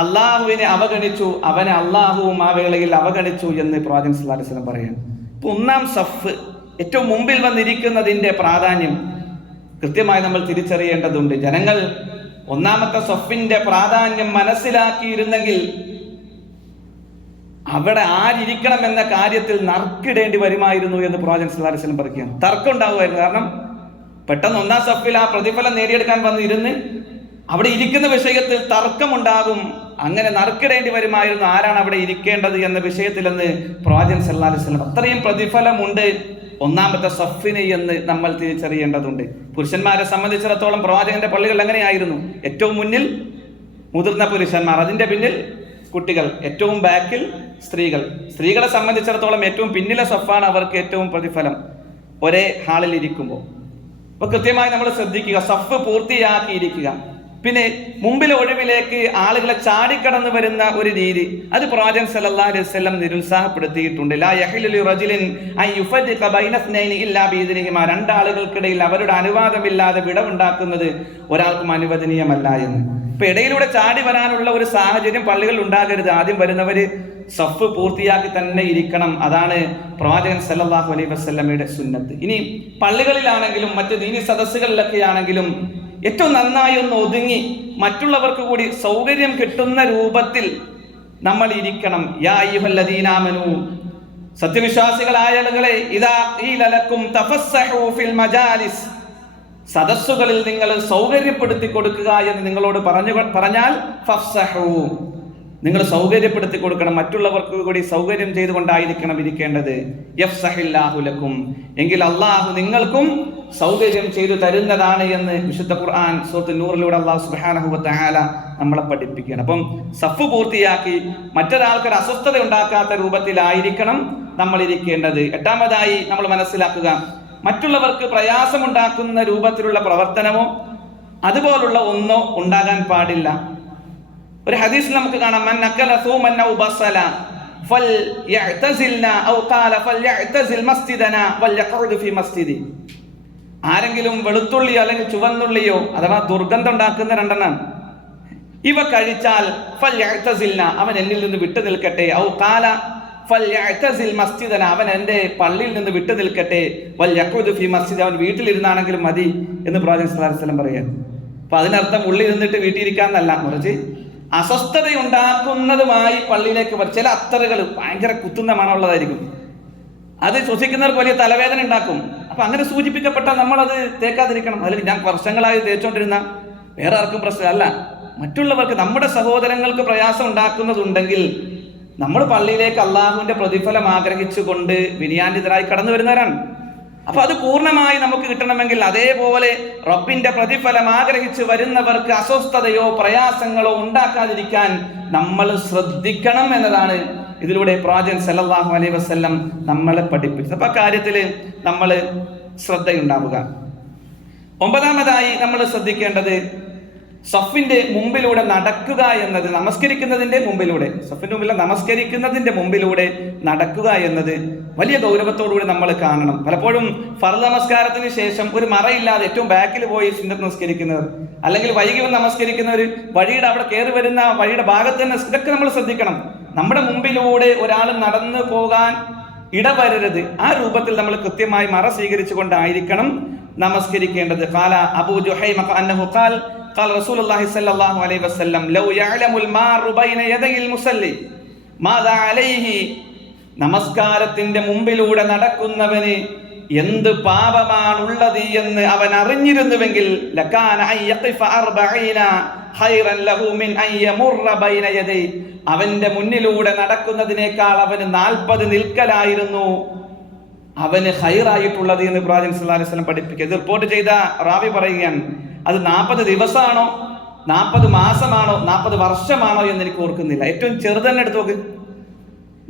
അള്ളാഹുവിനെ അവഗണിച്ചു, അവനെ അള്ളാഹുവും ആ വേളയിൽ അവഗണിച്ചു എന്ന് പ്രവാചകൻ സല്ലല്ലാഹു അലൈഹി വസല്ലം പറയുന്നു. ഇപ്പൊ 1-ാം സഫ് ഏറ്റവും മുമ്പിൽ വന്നിരിക്കുന്നതിന്റെ പ്രാധാന്യം കൃത്യമായി നമ്മൾ തിരിച്ചറിയേണ്ടതുണ്ട്. ജനങ്ങൾ 1-ാമത്തെ സഫിന്റെ പ്രാധാന്യം മനസ്സിലാക്കിയിരുന്നെങ്കിൽ അവിടെ ആരിക്കണം എന്ന കാര്യത്തിൽ നറുക്കിടേണ്ടി വരുമായിരുന്നു എന്ന് പ്രവാചകൻ സല്ലല്ലാഹു അലൈഹി വസല്ലം പറയുകയാണ്. തർക്കം ഉണ്ടാവുമായിരുന്നു. കാരണം പെട്ടെന്ന് 1-ാം സഫിൽ ആ പ്രതിഫലം നേടിയെടുക്കാൻ വന്നിരുന്ന് അവിടെ ഇരിക്കുന്ന വിഷയത്തിൽ തർക്കമുണ്ടാകും. അങ്ങനെ നറുക്കിടേണ്ടി വരുമായിരുന്നു ആരാണ് അവിടെ ഇരിക്കേണ്ടത് എന്ന വിഷയത്തിലെന്ന് പ്രവാചകൻ സല്ലല്ലാഹു അലൈഹി വസല്ലം. അത്രയും പ്രതിഫലമുണ്ട് 1-ാമത്തെ സഫിന് എന്ന് നമ്മൾ തിരിച്ചറിയേണ്ടതുണ്ട്. പുരുഷന്മാരെ സംബന്ധിച്ചിടത്തോളം പ്രവാചകന്റെ പള്ളികൾ എങ്ങനെയായിരുന്നു? ഏറ്റവും മുന്നിൽ മുതിർന്ന പുരുഷന്മാർ, അതിന്റെ പിന്നിൽ കുട്ടികൾ, ഏറ്റവും ബാക്കിൽ സ്ത്രീകൾ. സ്ത്രീകളെ സംബന്ധിച്ചിടത്തോളം ഏറ്റവും പിന്നിലെ സഫാണ് അവർക്ക് ഏറ്റവും പ്രതിഫലം ഒരേ ഹാളിൽ ഇരിക്കുമ്പോൾ. അപ്പൊ കൃത്യമായി നമ്മൾ ശ്രദ്ധിക്കുക, സഫ് പൂർത്തിയാക്കിയിരിക്കുക. പിന്നെ മുമ്പിലെ ഒഴിവിലേക്ക് ആളുകളെ ചാടിക്കടന്നു വരുന്ന ഒരു രീതി അത് പ്രവാചകൻ സല്ലല്ലാഹു അലൈഹി വസല്ലം നിരുത്സാഹപ്പെടുത്തിയിട്ടുണ്ട്. ലാ യഹിലു ലിറജുലിൻ അൻ യുഫദ്ദിഖ ബൈന ഇസ്നൈനി ഇല്ലാ ബിഇദ്നിഹിമാ. 2 ആളുകൾക്കിടയിൽ അവരുടെ അനുവാദമില്ലാതെ വിടവുണ്ടാക്കുന്നത് ഒരാൾക്കും അനുവദനീയമല്ല എന്ന്. ഇപ്പൊ ഇടയിലൂടെ ചാടി വരാനുള്ള ഒരു സാഹചര്യം പള്ളികളിൽ ഉണ്ടാകരുത്. ആദ്യം വരുന്നവര് സഫ് പൂർത്തിയാക്കി തന്നെ ഇരിക്കണം. അതാണ് പ്രവാചകൻ സല്ലല്ലാഹു അലൈഹി വസല്ലമയുടെ സുന്നത്ത്. ഇനി പള്ളികളിലാണെങ്കിലും മറ്റ് ദീനി സദസ്സുകളിലൊക്കെ ആണെങ്കിലും ഏറ്റവും നന്നായി ഒന്ന് ഒതുങ്ങി മറ്റുള്ളവർക്ക് കൂടി സൗകര്യം കിട്ടുന്ന രൂപത്തിൽ നമ്മൾ ഇരിക്കണം. യാ അയ്യുഹല്ലദീന ആമനൂ, സത്യവിശ്വാസികളായ ആളുകളെ, ഇദാ ഖീല ലക്കും തഫസ്സഹൂ ഫിൽ മജാലിസ്, സദസ്സുകളിൽ നിങ്ങൾ സൗകര്യപ്പെടുത്തി കൊടുക്കുക എന്ന് നിങ്ങളോട് പറഞ്ഞാൽ ഫഫ്സഹൂ, നിങ്ങൾ സൗകര്യപ്പെടുത്തി കൊടുക്കണം. മറ്റുള്ളവർക്ക് കൂടി സൗകര്യം ചെയ്തുകൊണ്ടായിരിക്കണം ഇരിക്കേണ്ടത്. യഫ്സഹില്ലാഹു ലക്കും, എങ്കിൽ അള്ളാഹു നിങ്ങൾക്കും സൗകര്യം ചെയ്തു തരുന്നതാണ് എന്ന് വിശുദ്ധ ഖുർആൻ സൂറത്ത് നൂറിലൂടെ അള്ളാഹു സുബ്ഹാനഹു വ തആല നമ്മളെ പഠിപ്പിക്കുകയാണ്. അപ്പം സഫ് പൂർത്തിയാക്കി മറ്റൊരാൾക്കൊരു അസ്വസ്ഥത ഉണ്ടാക്കാത്ത രൂപത്തിലായിരിക്കണം നമ്മൾ ഇരിക്കേണ്ടത്. 8-മതായി നമ്മൾ മനസ്സിലാക്കുക, മറ്റുള്ളവർക്ക് പ്രയാസമുണ്ടാക്കുന്ന രൂപത്തിലുള്ള പ്രവർത്തനമോ അതുപോലുള്ള ഒന്നോ ഉണ്ടാകാൻ പാടില്ല. ഒരു ഹദീസിൽ നമുക്ക് കാണാം, മൻ അക്കല സൂമൻ ഔ ബസല ഫൽയഅ്തസിൽനാ ഔ ഖാല ഫൽയഅ്തസിൽ മസ്ജിദനാ വൽയഖഉദ് ഫീ മസ്ജിദി. ആരെങ്കിലും വെളുത്തുള്ളിയോ അല്ലെങ്കിൽ ചുവന്നുള്ളിയോ അഥവാ ദുർഗന്ധം ഉണ്ടാക്കുന്ന 2 ഇവ കഴിച്ചാൽ ഫൽയഅ്തസിൽനാ, അവൻ എന്നിൽ നിന്ന് വിട്ടു നിൽക്കട്ടെ. ഔ ഖാല ഫൽയഅ്തസിൽ മസ്ജിദനാ, അവൻ എൻ്റെ പള്ളിയിൽ നിന്ന് വിട്ടു നിൽക്കട്ടെ. വൽയഖഉദ് ഫീ മസ്ജിദി, അവൻ വീട്ടിലിരുന്നാണെങ്കിലും മതി എന്ന് പ്രവാചകൻ സല്ലല്ലാഹു അലൈഹി വസല്ലം പറയാൻ. അപ്പൊ അതിനർത്ഥം ഉള്ളിൽ നിന്നിട്ട് വീട്ടിലിരിക്കാന്നല്ല, മറിച്ച് അസ്വസ്ഥതയുണ്ടാക്കുന്നതുമായി പള്ളിയിലേക്ക് വരും. ചില അത്തറുകൾ ഭയങ്കര കുത്തുന്ന മണമുള്ളതായിരിക്കും, അത് ശ്വസിക്കുന്നവർക്ക് വലിയ തലവേദന ഉണ്ടാക്കും. അപ്പൊ അങ്ങനെ സൂചിപ്പിക്കപ്പെട്ടാൽ നമ്മളത് തേക്കാതിരിക്കണം. അതിൽ ഞാൻ വർഷങ്ങളായി തേച്ചുകൊണ്ടിരുന്ന വേറെ ആർക്കും പ്രശ്നമല്ല, മറ്റുള്ളവർക്ക് നമ്മുടെ സഹോദരങ്ങൾക്ക് പ്രയാസം ഉണ്ടാക്കുന്നതുണ്ടെങ്കിൽ നമ്മൾ പള്ളിയിലേക്ക് അള്ളാഹുവിന്റെ പ്രതിഫലം ആഗ്രഹിച്ചുകൊണ്ട് വിനയാന്വിതരായി കടന്നു വരുന്നവരാണ്. അപ്പൊ അത് പൂർണ്ണമായി നമുക്ക് കിട്ടണമെങ്കിൽ അതേപോലെ റബ്ബിന്റെ പ്രതിഫലം ആഗ്രഹിച്ച് വരുന്നവർക്ക് അസ്വസ്ഥതയോ പ്രയാസങ്ങളോ ഉണ്ടാക്കാതിരിക്കാൻ നമ്മൾ ശ്രദ്ധിക്കണം എന്നതാണ് ഇതിലൂടെ പ്രവാചകൻ സല്ലല്ലാഹു അലൈഹി വസല്ലം നമ്മളെ പഠിപ്പിച്ചത്. അപ്പൊ കാര്യത്തിൽ നമ്മൾ ശ്രദ്ധയുണ്ടാവുക. 9-മതായി നമ്മൾ ശ്രദ്ധിക്കേണ്ടത് സഫിന്റെ മുമ്പിലൂടെ നടക്കുക എന്നത്, നമസ്കരിക്കുന്നതിന്റെ മുമ്പിലൂടെ, സഫിന്റെ മുമ്പിൽ നമസ്കരിക്കുന്നതിന്റെ മുമ്പിലൂടെ നടക്കുക എന്നത് വലിയ ഗൗരവത്തോടുകൂടി നമ്മൾ കാണണം. പലപ്പോഴും ഫർദ് നമസ്കാരത്തിന് ശേഷം ഒരു മറയില്ലാതെ ഏറ്റവും ബാക്കിൽ പോയി സുന്നത്ത് നമസ്കരിക്കുന്നവർ, അല്ലെങ്കിൽ വൈകി വന്ന് നമസ്കരിക്കുന്നവർ, വഴിയുടെ അവിടെ കയറി വരുന്ന വഴിയുടെ ഭാഗത്ത് തന്നെ, ഇതൊക്കെ നമ്മൾ ശ്രദ്ധിക്കണം. നമ്മുടെ മുമ്പിലൂടെ ഒരാൾ നടന്നു പോകാൻ ഇടവരരുത്. ആ രൂപത്തിൽ നമ്മൾ കൃത്യമായി മറ സ്വീകരിച്ചുകൊണ്ടായിരിക്കണം നമസ്കരിക്കേണ്ടത്. ഖാല അബൂ ജുഹൈമ അന്നഹു ഖാൽ ഖാല റസൂലുള്ളാഹി സ്വല്ലല്ലാഹു അലൈഹി വസല്ലം ലൗ യഅലമുൽ മാറു ബൈന യദയിൽ മുസല്ലി മാദാ അലൈഹി, നമസ്കാരത്തിന്റെ മുമ്പിലൂടെ നടക്കുന്നവന് എന്ത് പാപമാണുള്ളത് എന്ന് അവൻ അറിഞ്ഞിരുന്നുവെങ്കിൽ ലകാന അൻ യഖിഫ 40 ഖൈറൻ ലഹു മിൻ അൻ യമുറ ബൈന യദൈ, അവന്റെ മുന്നിലൂടെ നടക്കുന്നതിനേക്കാൾ അവന് 40 നിൽക്കലായിരുന്നു അവന് ഖൈറായിട്ടുള്ളത് എന്ന് പ്രവാചകൻ സല്ലല്ലാഹു അലൈഹി വസല്ലം പഠിപ്പിക്കുക. ഇത് റിപ്പോർട്ട് ചെയ്ത റാവി പറയുകയാണ്, അത് 40 ദിവസമാണോ 40 മാസമാണോ 40 വർഷമാണോ എന്ന് എനിക്ക് ഓർക്കുന്നില്ല. ഏറ്റവും ചെറുതന്നെ എടുത്തു നോക്ക്,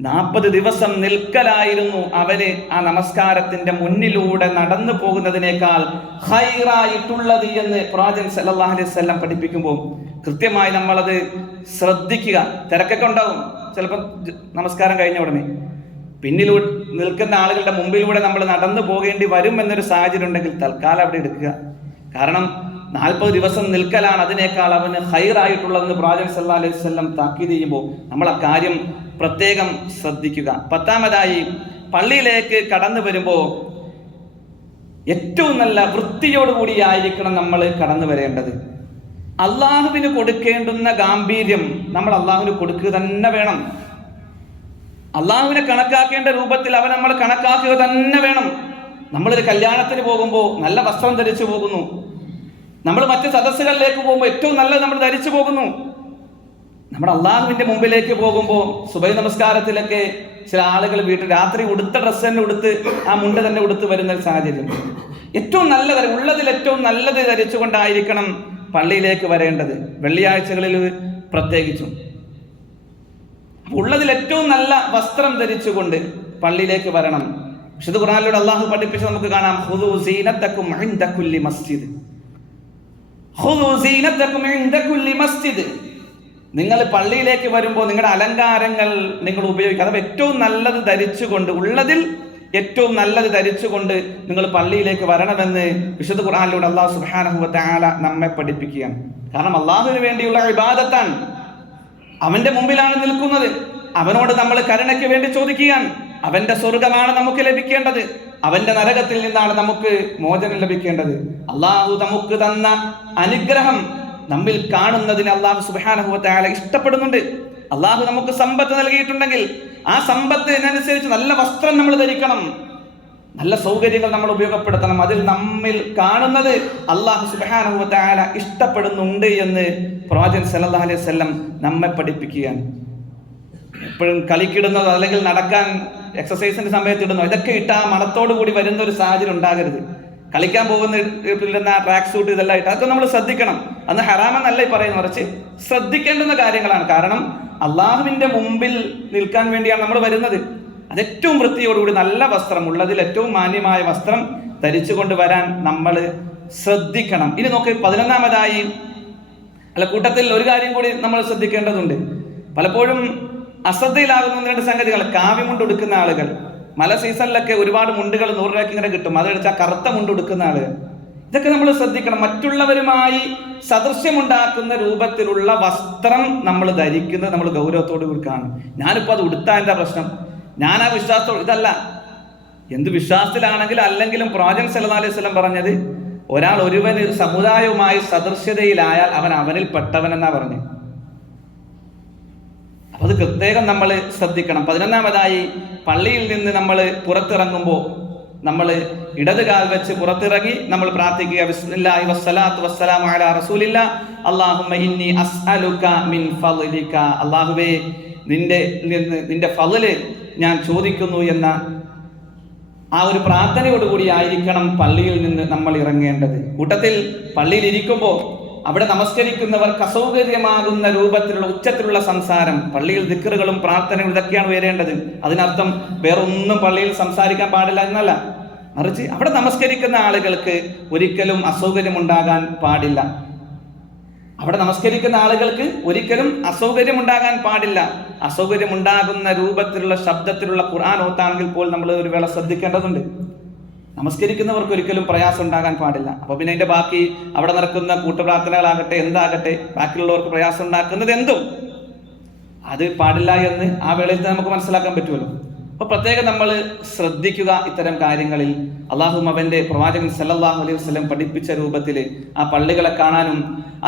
40 ദിവസം നിൽക്കലായിരുന്നു അവന് ആ നമസ്കാരത്തിന്റെ മുന്നിലൂടെ നടന്നു പോകുന്നതിനേക്കാൾ ഖൈറായിട്ടുള്ളത് എന്ന് പ്രവാചകൻ സല്ലല്ലാഹു അലൈഹി വസല്ലം പഠിപ്പിക്കുമ്പോൾ കൃത്യമായി നമ്മളത് ശ്രദ്ധിക്കുക. തിരക്കൊക്കെ ഉണ്ടാവും, ചിലപ്പോൾ നമസ്കാരം കഴിഞ്ഞ ഉടനെ പിന്നിലൂടെ നിൽക്കുന്ന ആളുകളുടെ മുമ്പിലൂടെ നമ്മൾ നടന്നു പോകേണ്ടി വരും എന്നൊരു സാഹചര്യം ഉണ്ടെങ്കിൽ തൽക്കാലം അവിടെ എടുക്കുക. കാരണം 40 ദിവസം നിൽക്കലാണ് അതിനേക്കാൾ അവന് ഖൈറായിട്ടുള്ളതെന്ന് പ്രവാചകൻ സല്ലല്ലാഹു അലൈഹി വസല്ലം താക്കീത് ചെയ്യുമ്പോൾ നമ്മൾ ആ കാര്യം പ്രത്യേകം ശ്രദ്ധിക്കുക. 10ാമതായി, പള്ളിയിലേക്ക് കടന്നു വരുമ്പോൾ ഏറ്റവും നല്ല വൃത്തിയോടുകൂടിയായിരിക്കണം നമ്മൾ കടന്നു വരേണ്ടത്. അള്ളാഹുവിന് കൊടുക്കേണ്ടുന്ന ഗാംഭീര്യം നമ്മൾ അള്ളാഹുവിന് കൊടുക്കുക തന്നെ വേണം. അള്ളാഹുവിനെ കണക്കാക്കേണ്ട രൂപത്തിൽ അവൻ നമ്മൾ കണക്കാക്കുക തന്നെ വേണം. നമ്മളൊരു കല്യാണത്തിന് പോകുമ്പോൾ നല്ല വസ്ത്രം ധരിച്ചു പോകുന്നു, നമ്മൾ മറ്റ് സദസ്സുകളിലേക്ക് പോകുമ്പോൾ ഏറ്റവും നല്ലത് നമ്മൾ ധരിച്ചു പോകുന്നു. നമ്മുടെ അള്ളാഹുവിന്റെ മുമ്പിലേക്ക് പോകുമ്പോൾ സുബഹി നമസ്കാരത്തിലൊക്കെ ചില ആളുകൾ വീട്ടിൽ രാത്രി ഉടുത്ത ഡ്രസ്സ് തന്നെ ഉടുത്ത് ആ മുണ്ട് തന്നെ ഉടുത്ത് വരുന്ന ഒരു സാഹചര്യം. ഏറ്റവും നല്ലത് ഉള്ളതിൽ ഏറ്റവും നല്ലത് ധരിച്ചുകൊണ്ടായിരിക്കണം പള്ളിയിലേക്ക് വരേണ്ടത്, വെള്ളിയാഴ്ചകളിൽ പ്രത്യേകിച്ചും. ഉള്ളതിൽ ഏറ്റവും നല്ല വസ്ത്രം ധരിച്ചുകൊണ്ട് പള്ളിയിലേക്ക് വരണം. വിശുദ്ധ ഖുർആനിലൂടെ അള്ളാഹു പഠിപ്പിച്ച് നമുക്ക് കാണാം, ഖുദൂ സീനത്തക്കും ഇൻദ കുല്ലി മസ്ജിദ്. ഖുദൂ സീനത്തക്കും ഇൻദ കുല്ലി മസ്ജിദ്. നിങ്ങൾ പള്ളിയിലേക്ക് വരുമ്പോൾ നിങ്ങളുടെ അലങ്കാരങ്ങൾ നിങ്ങൾ ഉപയോഗിക്കുക. അഥവാ ഏറ്റവും നല്ലത് ധരിച്ചുകൊണ്ട്, ഉള്ളതിൽ ഏറ്റവും നല്ലത് ധരിച്ചുകൊണ്ട് നിങ്ങൾ പള്ളിയിലേക്ക് വരണമെന്ന് വിശുദ്ധ ഖുർആനിലൂടെ അല്ലാഹു സുബ്ഹാനഹു വ തആല നമ്മെ പഠിപ്പിക്കുകയാണ്. കാരണം അള്ളാഹുവിന് വേണ്ടിയുള്ള ഇബാദത്താണ്, അവന്റെ മുമ്പിലാണ് നിൽക്കുന്നത്. അവനോട് നമ്മൾ കരുണയ്ക്ക് വേണ്ടി ചോദിക്കുകയാണ്. അവന്റെ സ്വർഗമാണ് നമുക്ക് ലഭിക്കേണ്ടത്, അവന്റെ നരകത്തിൽ നിന്നാണ് നമുക്ക് മോചനം ലഭിക്കേണ്ടത്. അള്ളാഹു നമുക്ക് തന്ന അനുഗ്രഹം നമ്മിൽ കാണുന്നതിന് അള്ളാഹു സുബ്ഹാനഹു വ തആല ഇഷ്ടപ്പെടുന്നുണ്ട്. അള്ളാഹു നമുക്ക് സമ്പത്ത് നൽകിയിട്ടുണ്ടെങ്കിൽ ആ സമ്പത്തിനനുസരിച്ച് നല്ല വസ്ത്രം നമ്മൾ ധരിക്കണം, നല്ല സൗകര്യങ്ങൾ നമ്മൾ ഉപയോഗപ്പെടുത്തണം. അതിൽ നമ്മിൽ കാണുന്നത് അള്ളാഹു സുബ്ഹാനഹു വ തആല ഇഷ്ടപ്പെടുന്നുണ്ട് എന്ന് പ്രവാചകൻ സല്ലല്ലാഹു അലൈഹി വസല്ലം നമ്മെ പഠിപ്പിക്കുകയാണ്. എപ്പോഴും കളിക്കിടുന്നതോ അല്ലെങ്കിൽ നടക്കാൻ എക്സസൈസിന്റെ സമയത്ത് ഇടുന്നോ ഇതൊക്കെ ഇട്ട് ആ മണത്തോടു കൂടി വരുന്ന ഒരു സാഹചര്യം ഉണ്ടാകരുത്. കളിക്കാൻ പോകുന്ന ട്രാക്ക് സൂട്ട് ഇതെല്ലാം ഇട്ട് അതൊക്കെ നമ്മൾ ശ്രദ്ധിക്കണം. അന്ന് ഹറാമെന്നല്ല ഈ പറയുന്നത്, മറിച്ച് ശ്രദ്ധിക്കേണ്ടുന്ന കാര്യങ്ങളാണ്. കാരണം അള്ളാഹുവിന്റെ മുമ്പിൽ നിൽക്കാൻ വേണ്ടിയാണ് നമ്മൾ വരുന്നത്. അത് ഏറ്റവും വൃത്തിയോടുകൂടി നല്ല വസ്ത്രം, ഉള്ളതിൽ ഏറ്റവും മാന്യമായ വസ്ത്രം ധരിച്ചുകൊണ്ട് വരാൻ നമ്മൾ ശ്രദ്ധിക്കണം. ഇനി നോക്ക്, 11ാമതായി കൂട്ടത്തിൽ ഒരു കാര്യം കൂടി നമ്മൾ ശ്രദ്ധിക്കേണ്ടതുണ്ട്. പലപ്പോഴും അശ്രദ്ധയിലാകുന്ന 2 സംഗതികൾ. കാവ്യമുണ്ട് ഉടുക്കുന്ന ആളുകൾ, മല സീസണിലൊക്കെ ഒരുപാട് മുണ്ടുകൾ 100 രൂപയ്ക്ക് ഇങ്ങനെ കിട്ടും, അതെടുത്താൽ കറുത്ത മുണ്ട് ഉടുക്കുന്ന ആളുകൾ. ഇതൊക്കെ നമ്മൾ ശ്രദ്ധിക്കണം. മറ്റുള്ളവരുമായി സദൃശ്യമുണ്ടാക്കുന്ന രൂപത്തിലുള്ള വസ്ത്രം നമ്മൾ ധരിക്കുന്നത് നമ്മൾ ഗൗരവത്തോട് കൂടി കാണും. ഞാനിപ്പോൾ അത് ഉടുത്താൽ എന്താ പ്രശ്നം, ഞാൻ ആ വിശ്വാസത്തോട്, ഇതല്ല. എന്ത് വിശ്വാസത്തിലാണെങ്കിലും അല്ലെങ്കിലും പ്രവാചകൻ സല്ലല്ലാഹു അലൈഹി വസല്ലം പറഞ്ഞത്, ഒരാൾ ഒരുവന് സമുദായവുമായി സദൃശ്യതയിലായാൽ അവൻ അവനിൽ പെട്ടവനെന്നാ പറഞ്ഞു. അപ്പൊ അത് പ്രത്യേകം നമ്മൾ ശ്രദ്ധിക്കണം. 11ാമതായി, പള്ളിയിൽ നിന്ന് നമ്മൾ പുറത്തിറങ്ങുമ്പോൾ നമ്മൾ ഇടത് കാൽ വെച്ച് പുറത്തിറങ്ങി നമ്മൾ പ്രാർത്ഥിക്കുക, ബിസ്മില്ലാഹി വസ്സലാത്തു വസ്സലാമു അലാ റസൂലില്ലാ അല്ലാഹുമ്മ ഇന്നി അസ്അലുക മിൻ ഫളിക. അല്ലാഹുവേ, നിന്റെ ഫളല് ഞാൻ ചോദിക്കുന്നു എന്ന ആ ഒരു പ്രാർത്ഥനയോടുകൂടി ആയിരിക്കണം പള്ളിയിൽ നിന്ന് നമ്മൾ ഇറങ്ങേണ്ടത്. കൂട്ടത്തിൽ പള്ളിയിൽ ഇരിക്കുമ്പോൾ അവിടെ നമസ്കരിക്കുന്നവർക്ക് അസൗകര്യമാകുന്ന രൂപത്തിലുള്ള ഉച്ചത്തിലുള്ള സംസാരം, പള്ളിയിൽ ദിക്റുകളും പ്രാർത്ഥനകളും ഇതൊക്കെയാണ് വരേണ്ടത്. അതിനർത്ഥം വേറൊന്നും പള്ളിയിൽ സംസാരിക്കാൻ പാടില്ല എന്നല്ല, മറിച്ച് അവിടെ നമസ്കരിക്കുന്ന ആളുകൾക്ക് ഒരിക്കലും അസൗകര്യമുണ്ടാകാൻ പാടില്ല. അവിടെ നമസ്കരിക്കുന്ന ആളുകൾക്ക് ഒരിക്കലും അസൗകര്യമുണ്ടാകാൻ പാടില്ല. അസൗകര്യമുണ്ടാകുന്ന രൂപത്തിലുള്ള ശബ്ദത്തിലുള്ള ഖുർആൻ ഓത്താണെങ്കിൽ പോലും നമ്മൾ ഒരു വേള ശ്രദ്ധിക്കേണ്ടതുണ്ട്. നമസ്കരിക്കുന്നവർക്ക് ഒരിക്കലും പ്രയാസം ഉണ്ടാകാൻ പാടില്ല. അപ്പൊ പിന്നെ അതിന്റെ ബാക്കി അവിടെ നടക്കുന്ന കൂട്ടുപ്രാർത്ഥനകളാകട്ടെ എന്താകട്ടെ, ബാക്കിയുള്ളവർക്ക് പ്രയാസം ഉണ്ടാക്കുന്നത് എന്തും അത് പാടില്ല എന്ന് ആ വേളയിൽ നമുക്ക് മനസ്സിലാക്കാൻ പറ്റുമല്ലോ. അപ്പോൾ പ്രത്യേകം നമ്മൾ ശ്രദ്ധിക്കുക ഇത്തരം കാര്യങ്ങളിൽ. അള്ളാഹു അവന്റെ പ്രവാചകൻ സല്ലല്ലാഹു അലൈഹി വസല്ലം പഠിപ്പിച്ച രൂപത്തിൽ ആ പള്ളികളെ കാണാനും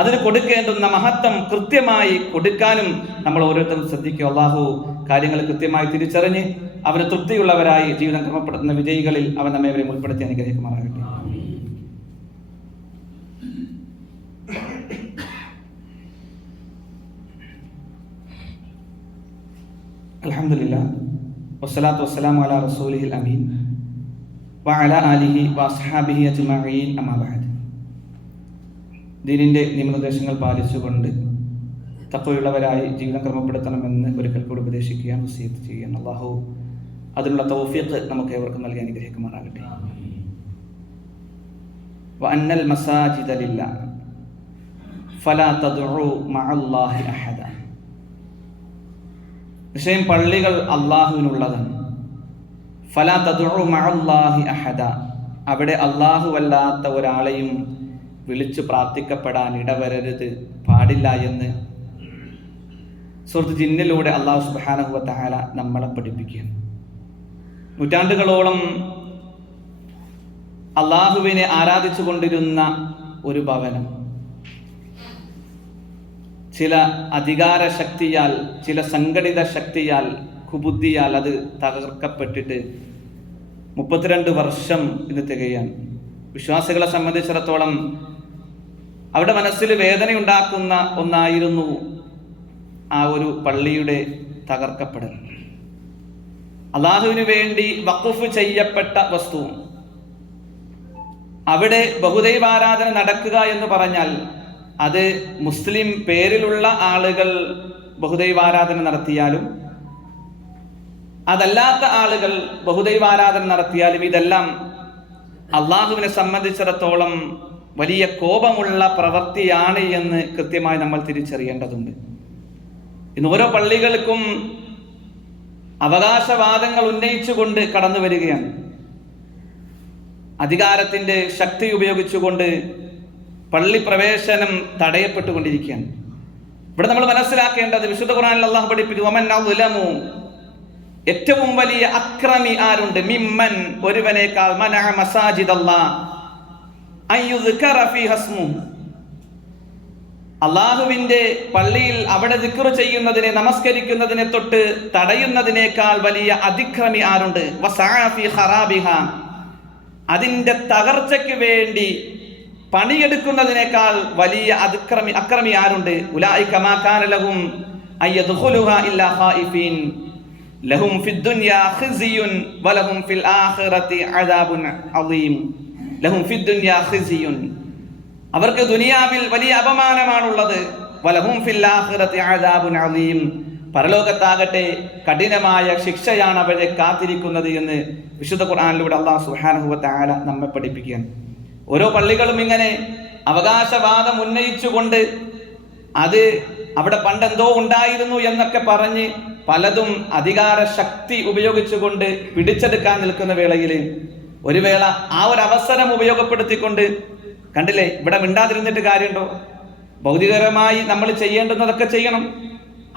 അതിന് കൊടുക്കേണ്ടുന്ന മഹത്വം കൃത്യമായി കൊടുക്കാനും നമ്മൾ ഓരോരുത്തരും ശ്രദ്ധിക്കുക. അള്ളാഹു കാര്യങ്ങൾ കൃത്യമായി തിരിച്ചറിഞ്ഞ് അവന് തൃപ്തിയുള്ളവരായി ജീവിതം ക്രമപ്പെടുത്തുന്ന വിജയികളിൽ അവൻ നമ്മെ അവരെ ഉൾപ്പെടുത്തി അനുഗ്രഹിക്കുമാറാകട്ടെ. അൽഹംദുലില്ലാഹ് വസ്സലാത്തു വസ്സലാമു അലാ റസൂലിഹിൽ അമീൻ വഅലാ ആലിഹി വഅസ്ഹാബിഹി അജ്മഈൻ അമ്മാ ബഅദ്. ദീനിന്റെ നിയമനിർദ്ദേശങ്ങൾ പാലിച്ചുകൊണ്ട് തഖ്വയുള്ളവരായി ജീവിതം ക്രമപ്പെടുത്തണമെന്ന് ഒരിക്കൽ കൂടി ഉപദേശിക്കുകയാണ്, വസിയത്ത് ചെയ്യുകയാണ്. അല്ലാഹു അതിനുള്ള തൗഫീഖ് നമുക്ക് ഏവർക്കും നൽകി അനുഗ്രഹിക്കുമാറാകട്ടെ. വഅന്നൽ മസാജിദ ലില്ലാഹ് ഫലാ തദ്ഉ മഅല്ലാഹി അഹദ. വിഷയം പള്ളികൾ അള്ളാഹുവിനുള്ളതാണ്. ഫലാ തദ്ഉ മഅല്ലാഹി അഹദ, അവിടെ അല്ലാഹുവല്ലാത്ത ഒരാളെയും വിളിച്ചു പ്രാർത്ഥിക്കപ്പെടാൻ ഇടവരരുത്, പാടില്ല എന്ന് സൂറത്ത് ജിന്നിലൂടെ അല്ലാഹു സുബ്ഹാനഹു വ തആല നമ്മളെ പഠിപ്പിക്കുകയാണ്. നൂറ്റാണ്ടുകളോളം അള്ളാഹുവിനെ ആരാധിച്ചു കൊണ്ടിരുന്ന ഒരു ഭവനം ചില അധികാര ശക്തിയാൽ, ചില സംഘടിത ശക്തിയാൽ, കുബുദ്ധിയാൽ അത് തകർക്കപ്പെട്ടിട്ട് 32 വർഷം ഇന്ന് തികയാണ്. വിശ്വാസികളെ സംബന്ധിച്ചിടത്തോളം അവരുടെ മനസ്സിൽ വേദനയുണ്ടാക്കുന്ന ഒന്നായിരുന്നു ആ ഒരു പള്ളിയുടെ തകർക്കപ്പെടൽ. അള്ളാഹുവിന് വേണ്ടി വഖഫ് ചെയ്യപ്പെട്ട വസ്തു, അവിടെ ബഹുദൈവാരാധന നടക്കുക എന്ന് പറഞ്ഞാൽ അത് മുസ്ലിം പേരിലുള്ള ആളുകൾ ബഹുദൈവാരാധന നടത്തിയാലും അതല്ലാത്ത ആളുകൾ ബഹുദൈവാരാധന നടത്തിയാലും ഇതെല്ലാം അള്ളാഹുവിനെ സംബന്ധിച്ചിടത്തോളം വലിയ കോപമുള്ള പ്രവൃത്തിയാണ് എന്ന് കൃത്യമായി നമ്മൾ തിരിച്ചറിയേണ്ടതുണ്ട്. ഇന്ന് ഓരോ പള്ളികൾക്കും അവകാശവാദങ്ങൾ ഉന്നയിച്ചുകൊണ്ട് കടന്നു വരികയാണ്. അധികാരത്തിന്റെ ശക്തി ഉപയോഗിച്ചുകൊണ്ട് പള്ളി പ്രവേശനം തടയപ്പെട്ടുകൊണ്ടിരിക്കുകയാണ്. ഇവിടെ നമ്മൾ മനസ്സിലാക്കേണ്ടത്, വിശുദ്ധ ഖുർആനിൽ അല്ലാഹു പഠിപ്പിക്കുന്നു, വമൻ അദ്ലമു, ഏറ്റവും വലിയ അക്രമി ആരുണ്ട്, മിമ്മൻ ഒരുവനേക്കാൾ, മനഅ മസാജിദല്ലാഹ് അയ്യുദ്കറ ഫീഹ ഇസ്മു, അള്ളാഹുവിന്റെ പള്ളിയിൽ അവിടെ ദിക്ർ ചെയ്യുന്നതിനെ, നമസ്കരിക്കുന്നതിനെ തൊട്ട് തടയുന്നതിനേക്കാൾ വലിയ അതിക്രമി ആരുണ്ട്, വസഅ ഫീ ഖറാബിഹ, അതിന്റെ തകർച്ചയ്ക്ക് വേണ്ടി പണിയെടുക്കുന്നതിനേക്കാൾ വലിയ അക്രമി ആരുണ്ട്, ഉലൈക മാ കാന ലഹും അയദ്ഖുലുഹാ ഇല്ലാ ഖായിഫീൻ ലഹും ഫിദ്ദുനിയാ ഖിസ്യുൻ വലഹും ഫിൽ ആഖിറതി അദാബുൻ അളീം. ലഹും ഫിദ്ദുനിയാ ഖിസ്യുൻ, അവർക്ക് ദുനിയാവിൽ വലിയ അപമാനമാണുള്ളത്, വലഹും ഫിൽ ആഖിറതി അദാബുൻ അളീം, പരലോകത്താകട്ടെ കഠിനമായ ശിക്ഷയാണ് അവരെ കാത്തിരിക്കുന്നത് എന്ന് വിശുദ്ധ ഖുർആനിലൂടെ അല്ലാഹു സുബ്ഹാനഹു വ തആല നമ്മെ പഠിപ്പിക്കുകയാണ്. ഓരോ പള്ളികളും ഇങ്ങനെ അവകാശവാദം ഉന്നയിച്ചുകൊണ്ട് അത് അവിടെ പണ്ടെന്തോ ഉണ്ടായിരുന്നു എന്നൊക്കെ പറഞ്ഞ് പലതും അധികാര ശക്തി ഉപയോഗിച്ചുകൊണ്ട് പിടിച്ചെടുക്കാൻ നിൽക്കുന്ന വേളയിൽ ഒരു വേള ആ ഒരു അവസരം ഉപയോഗപ്പെടുത്തിക്കൊണ്ട്, കണ്ടില്ലേ, ഇവിടെ മിണ്ടാതിരുന്നിട്ട് കാര്യമുണ്ടോ? ഭൗതികപരമായി നമ്മൾ ചെയ്യേണ്ടുന്നതൊക്കെ ചെയ്യണം.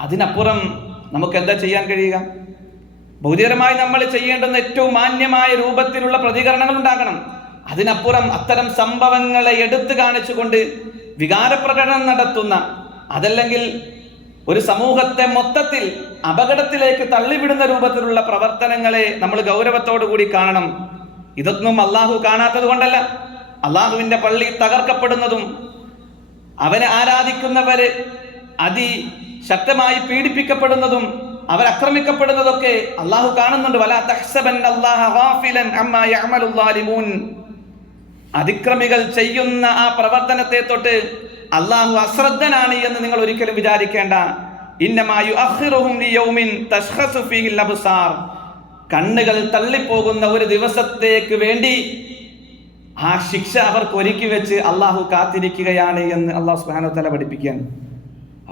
അതിനപ്പുറം നമുക്ക് എന്താ ചെയ്യാൻ കഴിയുക? ഭൗതികപരമായി നമ്മൾ ചെയ്യേണ്ടുന്ന ഏറ്റവും മാന്യമായ രൂപത്തിലുള്ള പ്രതികരണങ്ങൾ ഉണ്ടാകണം. അതിനപ്പുറം അത്തരം സംഭവങ്ങളെ എടുത്തു കാണിച്ചുകൊണ്ട് വികാരപ്രകടനം നടത്തുന്ന, അതല്ലെങ്കിൽ ഒരു സമൂഹത്തെ മൊത്തത്തിൽ അപകടത്തിലേക്ക് തള്ളിവിടുന്ന രൂപത്തിലുള്ള പ്രവർത്തനങ്ങളെ നമ്മൾ ഗൗരവത്തോടു കൂടി കാണണം. ഇതൊന്നും അള്ളാഹു കാണാത്തത് കൊണ്ടല്ല. അള്ളാഹുവിന്റെ പള്ളി തകർക്കപ്പെടുന്നതും അവനെ ആരാധിക്കുന്നവര് അതിശക്തമായി പീഡിപ്പിക്കപ്പെടുന്നതും അവരാക്രമിക്കപ്പെടുന്നതൊക്കെ അള്ളാഹു കാണുന്നുണ്ട്. വലാ തഹ്സബന്നല്ലാഹ ഗാഫിലൻ അമ്മാ യഅമലുൽ ളാലിമൂൻ, അതിക്രമികൾ ചെയ്യുന്ന ആ പ്രവർത്തനത്തെ തൊട്ട് അള്ളാഹു അശ്രദ്ധനാണ് എന്ന് നിങ്ങൾ ഒരിക്കലും വിചാരിക്കേണ്ട. ഇന്നമാ യുഅഖിറുഹും ലിയൗമിൻ തശ്ഖസു ഫീഹിൽ അബ്സാർ, കണ്ണുകൾ തള്ളിപ്പോകുന്ന ഒരു ദിവസത്തേക്ക് വേണ്ടി ആ ശിക്ഷ അവർക്ക് ഒരുക്കി വെച്ച് അള്ളാഹു കാത്തിരിക്കുകയാണ് എന്ന് അള്ളാഹു സുബ്ഹാനഹു വ തആല പഠിപ്പിക്കുകയാണ്.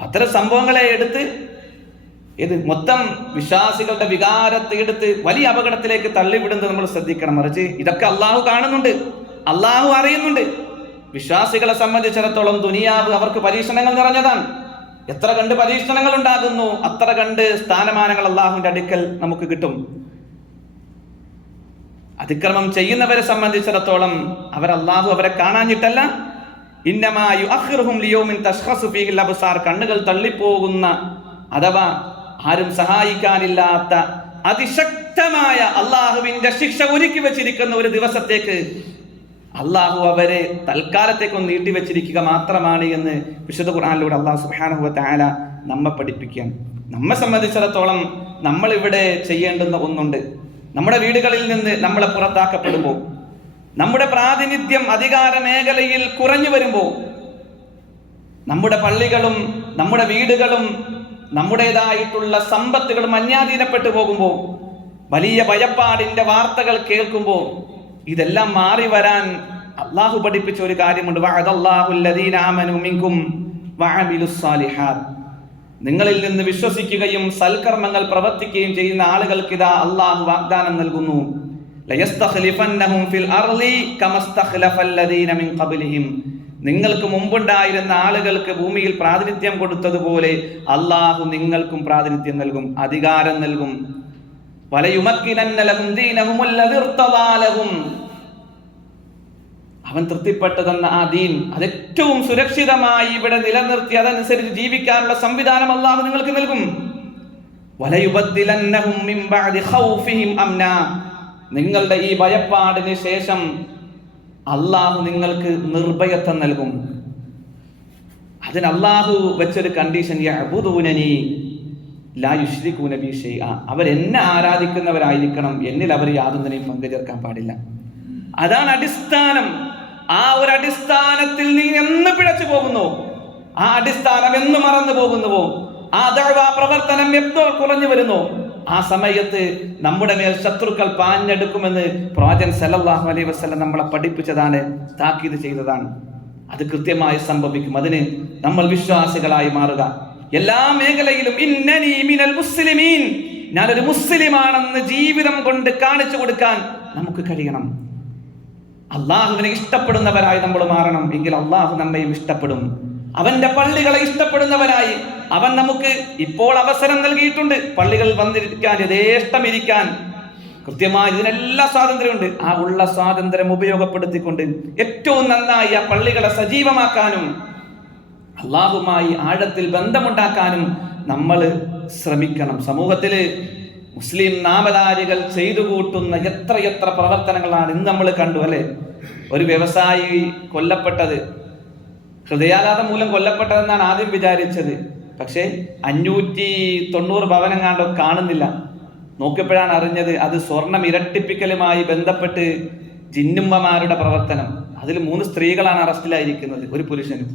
അത്തരം സംഭവങ്ങളെ എടുത്ത് ഇത് മൊത്തം വിശ്വാസികളുടെ വികാരത്തെ എടുത്ത് വലിയ അപകടത്തിലേക്ക് തള്ളിവിടുന്നത് നമ്മൾ ശ്രദ്ധിക്കണം. മറിച്ച് ഇതൊക്കെ അള്ളാഹു കാണുന്നുണ്ട്, അള്ളാഹു അറിയുന്നുണ്ട്. വിശ്വാസികളെ സംബന്ധിച്ചിടത്തോളം ദുനിയാവ് അവർക്ക് പരീക്ഷണങ്ങൾ നിറഞ്ഞതാണ്. എത്ര കണ്ട് പരീക്ഷണങ്ങൾ ഉണ്ടാകുന്നു, അത്ര കണ്ട് സ്ഥാനമാനങ്ങൾ അള്ളാഹുവിന്റെ അടുക്കൽ നമുക്ക് കിട്ടും. അതിക്രമം ചെയ്യുന്നവരെ സംബന്ധിച്ചിടത്തോളം അല്ലാഹു അവരെ കാണാഞ്ഞിട്ടല്ല, ഇന്നമാ യുഅഖിറുഹും ലിയൗമിൻ തശ്ഖസു ഫീഹിൽ അബ്സാർ, കണ്ണുകൾ തള്ളിപ്പോകുന്ന അഥവാ ആരും സഹായിക്കാനില്ലാത്ത അതിശക്തമായ അള്ളാഹുവിന്റെ ശിക്ഷ ഒരുക്കി വെച്ചിരിക്കുന്ന ഒരു ദിവസത്തേക്ക് അള്ളാഹു അവരെ തൽക്കാലത്തേക്കൊന്ന് നീട്ടിവെച്ചിരിക്കുക മാത്രമാണ് എന്ന് വിശുദ്ധ ഖുർആനിലൂടെ അള്ളാഹു സുബ്ഹാനഹു വ തആല നമ്മെ പഠിപ്പിക്കുകയാണ്. നമ്മെ സംബന്ധിച്ചിടത്തോളം നമ്മൾ ഇവിടെ ചെയ്യേണ്ടുന്ന ഒന്നുണ്ട്. നമ്മുടെ വീടുകളിൽ നിന്ന് നമ്മളെ പുറത്താക്കപ്പെടുമ്പോൾ, നമ്മുടെ പ്രാതിനിധ്യം അധികാര മേഖലയിൽ കുറഞ്ഞു വരുമ്പോൾ, നമ്മുടെ പള്ളികളും നമ്മുടെ വീടുകളും നമ്മുടേതായിട്ടുള്ള സമ്പത്തുകളും അന്യാധീനപ്പെട്ടു പോകുമ്പോൾ, വലിയ ഭയപ്പാടിന്റെ വാർത്തകൾ കേൾക്കുമ്പോൾ, ഇതെല്ലാം മാറി വരാൻ അള്ളാഹു പഠിപ്പിച്ച ഒരു കാര്യമുണ്ട്. വഅദല്ലാഹുല്ലദീന ആമനൂ മിൻകും വഅമിലുസ്സാലിഹാത്ത്, നിങ്ങളിൽ നിന്ന് വിശ്വസിക്കുകയും സൽക്കർമ്മങ്ങൾ പ്രവർത്തിക്കുകയും ചെയ്യുന്ന ആളുകൾക്ക് ഇതാ അള്ളാഹു വാഗ്ദാനം നൽകുന്നു. ലയസ്തഖ്ലിഫന്നഹും ഫിൽ അർളി കമസ്തഖ്ലഫല്ലദീന മിൻ ഖബ്ലിഹിം, നിങ്ങൾക്ക് മുമ്പുണ്ടായിരുന്ന ആളുകൾക്ക് ഭൂമിയിൽ പ്രാതിനിധ്യം കൊടുത്തതുപോലെ അള്ളാഹു നിങ്ങൾക്കും പ്രാതിനിധ്യം നൽകും, അധികാരം നൽകും. വലയുമക്കിനന്ന ലഹും ദീനഹും അല്ലദീ ഇർതദാ ലഹും, അവൻ തൃപ്തിപ്പെട്ടു തന്ന ആ ദീൻ അത് ഏറ്റവും സുരക്ഷിതമായി ഇവിടെ നിലനിർത്തി അതനുസരിച്ച് ജീവിക്കാനുള്ള സംവിധാനം അള്ളാഹു നിങ്ങൾക്ക് നൽകും. വലയുബദ്ദിലന്നഹും മിൻ ബഅദി ഖൗഫിഹിം അംനാ, നിങ്ങളുടെ ഈ ഭയപ്പാടിന് ശേഷം അള്ളാഹു നിങ്ങൾക്ക് നിർഭയത്വം നൽകും. അതിന് അള്ളാഹു വെച്ചൊരു കണ്ടീഷൻ, യഅ്ബുദൂനനി ലാ യുശ്രികൂന ബി ഷൈഅ, അവരെന്നെ ആരാധിക്കുന്നവരായിരിക്കണം, എന്നിൽ അവർ യാതൊന്നിനെയും പങ്കു ചേർക്കാൻ പാടില്ല. അതാണ് അടിസ്ഥാനം. ആ ഒരു അടിസ്ഥാനത്തിൽ നീ എന്ന് പിഴച്ചു പോകുന്നു, ആ അടിസ്ഥാനം എന്ന് മറന്നു പോകുന്നുവോ, ആ ദഅ്വാ പ്രവർത്തനം എപ്പോൾ കുറഞ്ഞു വരുന്നു, ആ സമയത്ത് നമ്മുടെ മേൽ ശത്രുക്കൾ പാഞ്ഞെടുക്കുമെന്ന് പ്രവാചകൻ സല്ലല്ലാഹു അലൈഹി വസല്ലം നമ്മളെ പഠിപ്പിച്ചതാണ്, താക്കീത് ചെയ്തതാണ്. അത് കൃത്യമായി സംഭവിക്കും. അതിന് നമ്മൾ വിശ്വാസികളായി മാറുക. എല്ലാ മേഖലയിലും ഇന്നനി മിനൽ മുസ്ലിമീൻ, ഞാനൊരു മുസ്ലിമാണെന്ന് ജീവിതം കൊണ്ട് കാണിച്ചു കൊടുക്കാൻ നമുക്ക് കഴിയണം. അള്ളാഹുവിനെ ഇഷ്ടപ്പെടുന്നവരായി നമ്മൾ മാറണം. എങ്കിൽ അള്ളാഹു നമ്മയും ഇഷ്ടപ്പെടും. അവന്റെ പള്ളികളെ ഇഷ്ടപ്പെടുന്നവരായി അവൻ നമുക്ക് ഇപ്പോൾ അവസരം നൽകിയിട്ടുണ്ട്. പള്ളികൾ വന്നിരിക്കാൻ, യഥേഷ്ടം ഇരിക്കാൻ, കൃത്യമായി ഇതിനെല്ലാം സ്വാതന്ത്ര്യമുണ്ട്. ആ ഉള്ള സ്വാതന്ത്ര്യം ഉപയോഗപ്പെടുത്തിക്കൊണ്ട് ഏറ്റവും നന്നായി ആ പള്ളികളെ സജീവമാക്കാനും അള്ളാഹുമായി ആഴത്തിൽ ബന്ധമുണ്ടാക്കാനും നമ്മൾ ശ്രമിക്കണം. സമൂഹത്തില് മുസ്ലിം നാമധാരികൾ ചെയ്തു കൂട്ടുന്ന എത്രയെത്ര പ്രവർത്തനങ്ങളാണ് ഇന്ന് നമ്മൾ കണ്ടു, അല്ലെ? ഒരു വ്യവസായി കൊല്ലപ്പെട്ടത് ഹൃദയാഘാതം മൂലം കൊല്ലപ്പെട്ടതെന്നാണ് ആദ്യം വിചാരിച്ചത്. പക്ഷേ 590 ഭവനങ്ങാണ്ടോ കാണുന്നില്ല. നോക്കിയപ്പോഴാണ് അറിഞ്ഞത് അത് സ്വർണം ഇരട്ടിപ്പിക്കലുമായി ബന്ധപ്പെട്ട് ജിന്നുമ്മമാരുടെ പ്രവർത്തനം. അതിൽ 3 സ്ത്രീകളാണ് അറസ്റ്റിലായിരിക്കുന്നത്, ഒരു പുരുഷനും.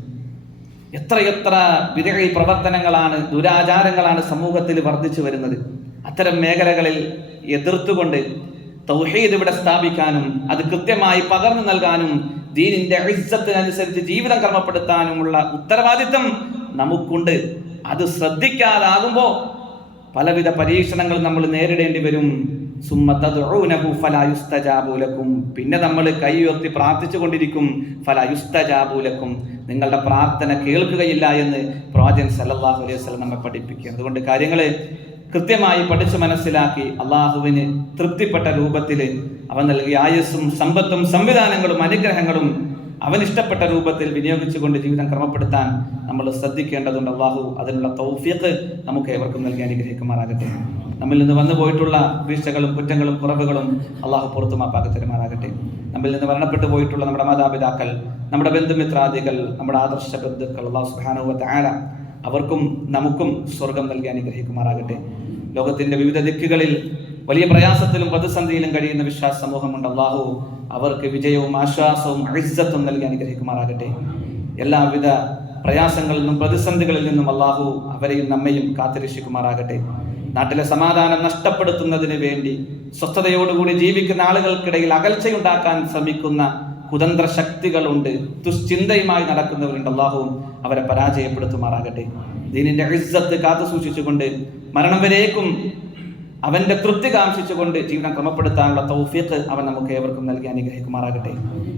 എത്രയെത്ര വിദഗ്ധ പ്രവർത്തനങ്ങളാണ്, ദുരാചാരങ്ങളാണ് സമൂഹത്തിൽ വർദ്ധിച്ചു വരുന്നത്. അത്തരം മേഖലകളിൽ എതിർത്തുകൊണ്ട് തൗഹീദ് ഇവിടെ സ്ഥാപിക്കാനും അത് കൃത്യമായി പകർന്നു നൽകാനും ദീനിന്റെ ഇസ്സത്തിനനുസരിച്ച് ജീവിതം ക്രമപ്പെടുത്താനുമുള്ള ഉത്തരവാദിത്വം നമുക്കുണ്ട്. അത് ശ്രദ്ധിക്കാതാകുമ്പോൾ പലവിധ പരീക്ഷണങ്ങൾ നമ്മൾ നേരിടേണ്ടി വരും. പിന്നെ നമ്മൾ കൈ ഉയർത്തി പ്രാർത്ഥിച്ചു കൊണ്ടിരിക്കും. ഫലയുസ്തജാബൂലക്കും, നിങ്ങളുടെ പ്രാർത്ഥന കേൾക്കുകയില്ല എന്ന് പ്രവാചകൻ സല്ലല്ലാഹു അലൈഹി വസല്ലം നമ്മെ പഠിപ്പിക്കുക. അതുകൊണ്ട് കാര്യങ്ങളെ കൃത്യമായി പഠിച്ച് മനസ്സിലാക്കി അള്ളാഹുവിന് തൃപ്തിപ്പെട്ട രൂപത്തിൽ അവൻ നൽകിയ ആയുസ്സും സമ്പത്തും സംവിധാനങ്ങളും അനുഗ്രഹങ്ങളും അവൻ ഇഷ്ടപ്പെട്ട രൂപത്തിൽ വിനിയോഗിച്ചുകൊണ്ട് ജീവിതം ക്രമപ്പെടുത്താൻ നമ്മൾ ശ്രദ്ധിക്കേണ്ടതുണ്ട്. അള്ളാഹു അതിനുള്ള തൗഫീഖ് നമുക്ക് ഏവർക്കും നൽകി അനുഗ്രഹിക്കുമാറാകട്ടെ. നമ്മിൽ നിന്ന് വന്നു പോയിട്ടുള്ള വീഴ്ചകളും കുറ്റങ്ങളും കുറവുകളും അള്ളാഹു പുറത്തു മാപ്പാക്കി തരുമാറാകട്ടെ. നമ്മിൽ നിന്ന് മരണപ്പെട്ടു പോയിട്ടുള്ള നമ്മുടെ മാതാപിതാക്കൾ, നമ്മുടെ ബന്ധുമിത്രാദികൾ, നമ്മുടെ ആദർശ ബന്ധുക്കൾ, അള്ളാഹു സുബ്ഹാനഹു വ തആല അവർക്കും നമുക്കും സ്വർഗം നൽകി അനുഗ്രഹിക്കുമാറാകട്ടെ. ലോകത്തിന്റെ വിവിധ ദിക്കുകളിൽ വലിയ പ്രയാസത്തിലും പ്രതിസന്ധിയിലും കഴിയുന്ന വിശ്വാസ സമൂഹമുണ്ട്. അള്ളാഹു അവർക്ക് വിജയവും ആശ്വാസവും ഇസ്സത്തും നൽകി അനുഗ്രഹിക്കുമാറാകട്ടെ. എല്ലാവിധ പ്രയാസങ്ങളിൽ നിന്നും പ്രതിസന്ധികളിൽ നിന്നും അള്ളാഹു അവരെയും നമ്മയും കാത്തുരക്ഷിക്കുമാറാകട്ടെ. നാട്ടിലെ സമാധാനം നഷ്ടപ്പെടുത്തുന്നതിന് വേണ്ടി സ്വസ്ഥതയോടുകൂടി ജീവിക്കുന്ന ആളുകൾക്കിടയിൽ അകൽച്ചയുണ്ടാക്കാൻ ശ്രമിക്കുന്ന കുതന്ത്ര ശക്തികളുണ്ട്, ദുശ്ചിന്തയുമായി നടക്കുന്നവരുണ്ട്. അള്ളാഹു അവരെ പരാജയപ്പെടുത്തുമാറാകട്ടെ. ദീനിന്റെ ഇസ്സത്ത് കാത്തു സൂക്ഷിച്ചുകൊണ്ട് മരണം വരേക്കും അവന്റെ തൃപ്തി കാംക്ഷിച്ചുകൊണ്ട് ജീവിതം ക്രമപ്പെടുത്താനുള്ള തൗഫീഖ് അവൻ നമുക്ക് ഏവർക്കും നൽകി അനുഗ്രഹിക്കുമാറാകട്ടെ.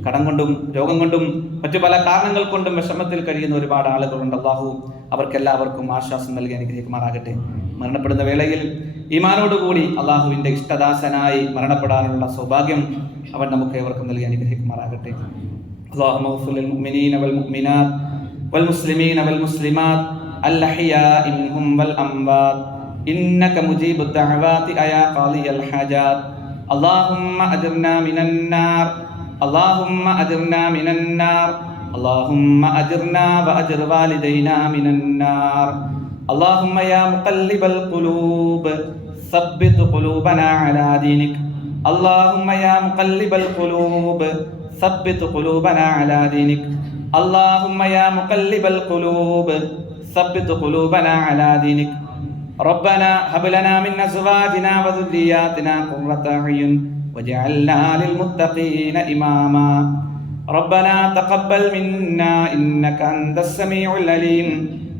കടം കൊണ്ടും രോഗം കൊണ്ടും മറ്റു പല കാരണങ്ങൾ കൊണ്ടും വിഷമത്തിൽ കഴിയുന്ന ഒരുപാട് ആളുകളുണ്ട്. അല്ലാഹു അവർക്കെല്ലാവർക്കും ആശ്വാസം നൽകി അനുഗ്രഹിക്കുമാറാകട്ടെ. മരണപ്പെടുന്ന വേളയിൽ ഈമാനോടുകൂടി അള്ളാഹുവിന്റെ ഇഷ്ടദാസനായി മരണപ്പെടാനുള്ള സൗഭാഗ്യം അവൻ നമുക്ക് ഏവർക്കും നൽകി അനുഗ്രഹിക്കുമാറാകട്ടെ. അല്ലാഹുമ്മ ഗ്ഫിർ ലിൽ മുഅ്മിനീന വൽ മുഅ്മിനാത്ത് വൽ മുസ്ലിമീന വൽ മുസ്ലിമാത്ത് അൽ അഹ്യാഇ മിൻഹും വൽ അംവാത്ത് ഇന്നക മുജീബുദ് ദഅവാതി അയാ ഖാദിയൽ ഹാജാത്ത്. അല്ലാഹുമ്മ അജിർനാ മിനൻ നാർ اللهم أجرنا من النار اللهم أجرنا وأجر والدينا من النار. اللهم يا مقلب القلوب ثبت قلوبنا على دينك. اللهم يا مقلب القلوب ثبت قلوبنا على دينك. اللهم يا مقلب القلوب ثبت قلوبنا على دينك. ربنا هب لنا من أزواجنا وذرياتنا قرة أعين وجعلنا للمتقين إماما. ربنا تقبل منا إنك أنت السميع العليم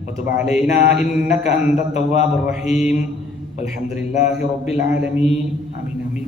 وتب علينا إنك أنت التواب الرحيم والحمد لله رب العالمين. آمين آمين.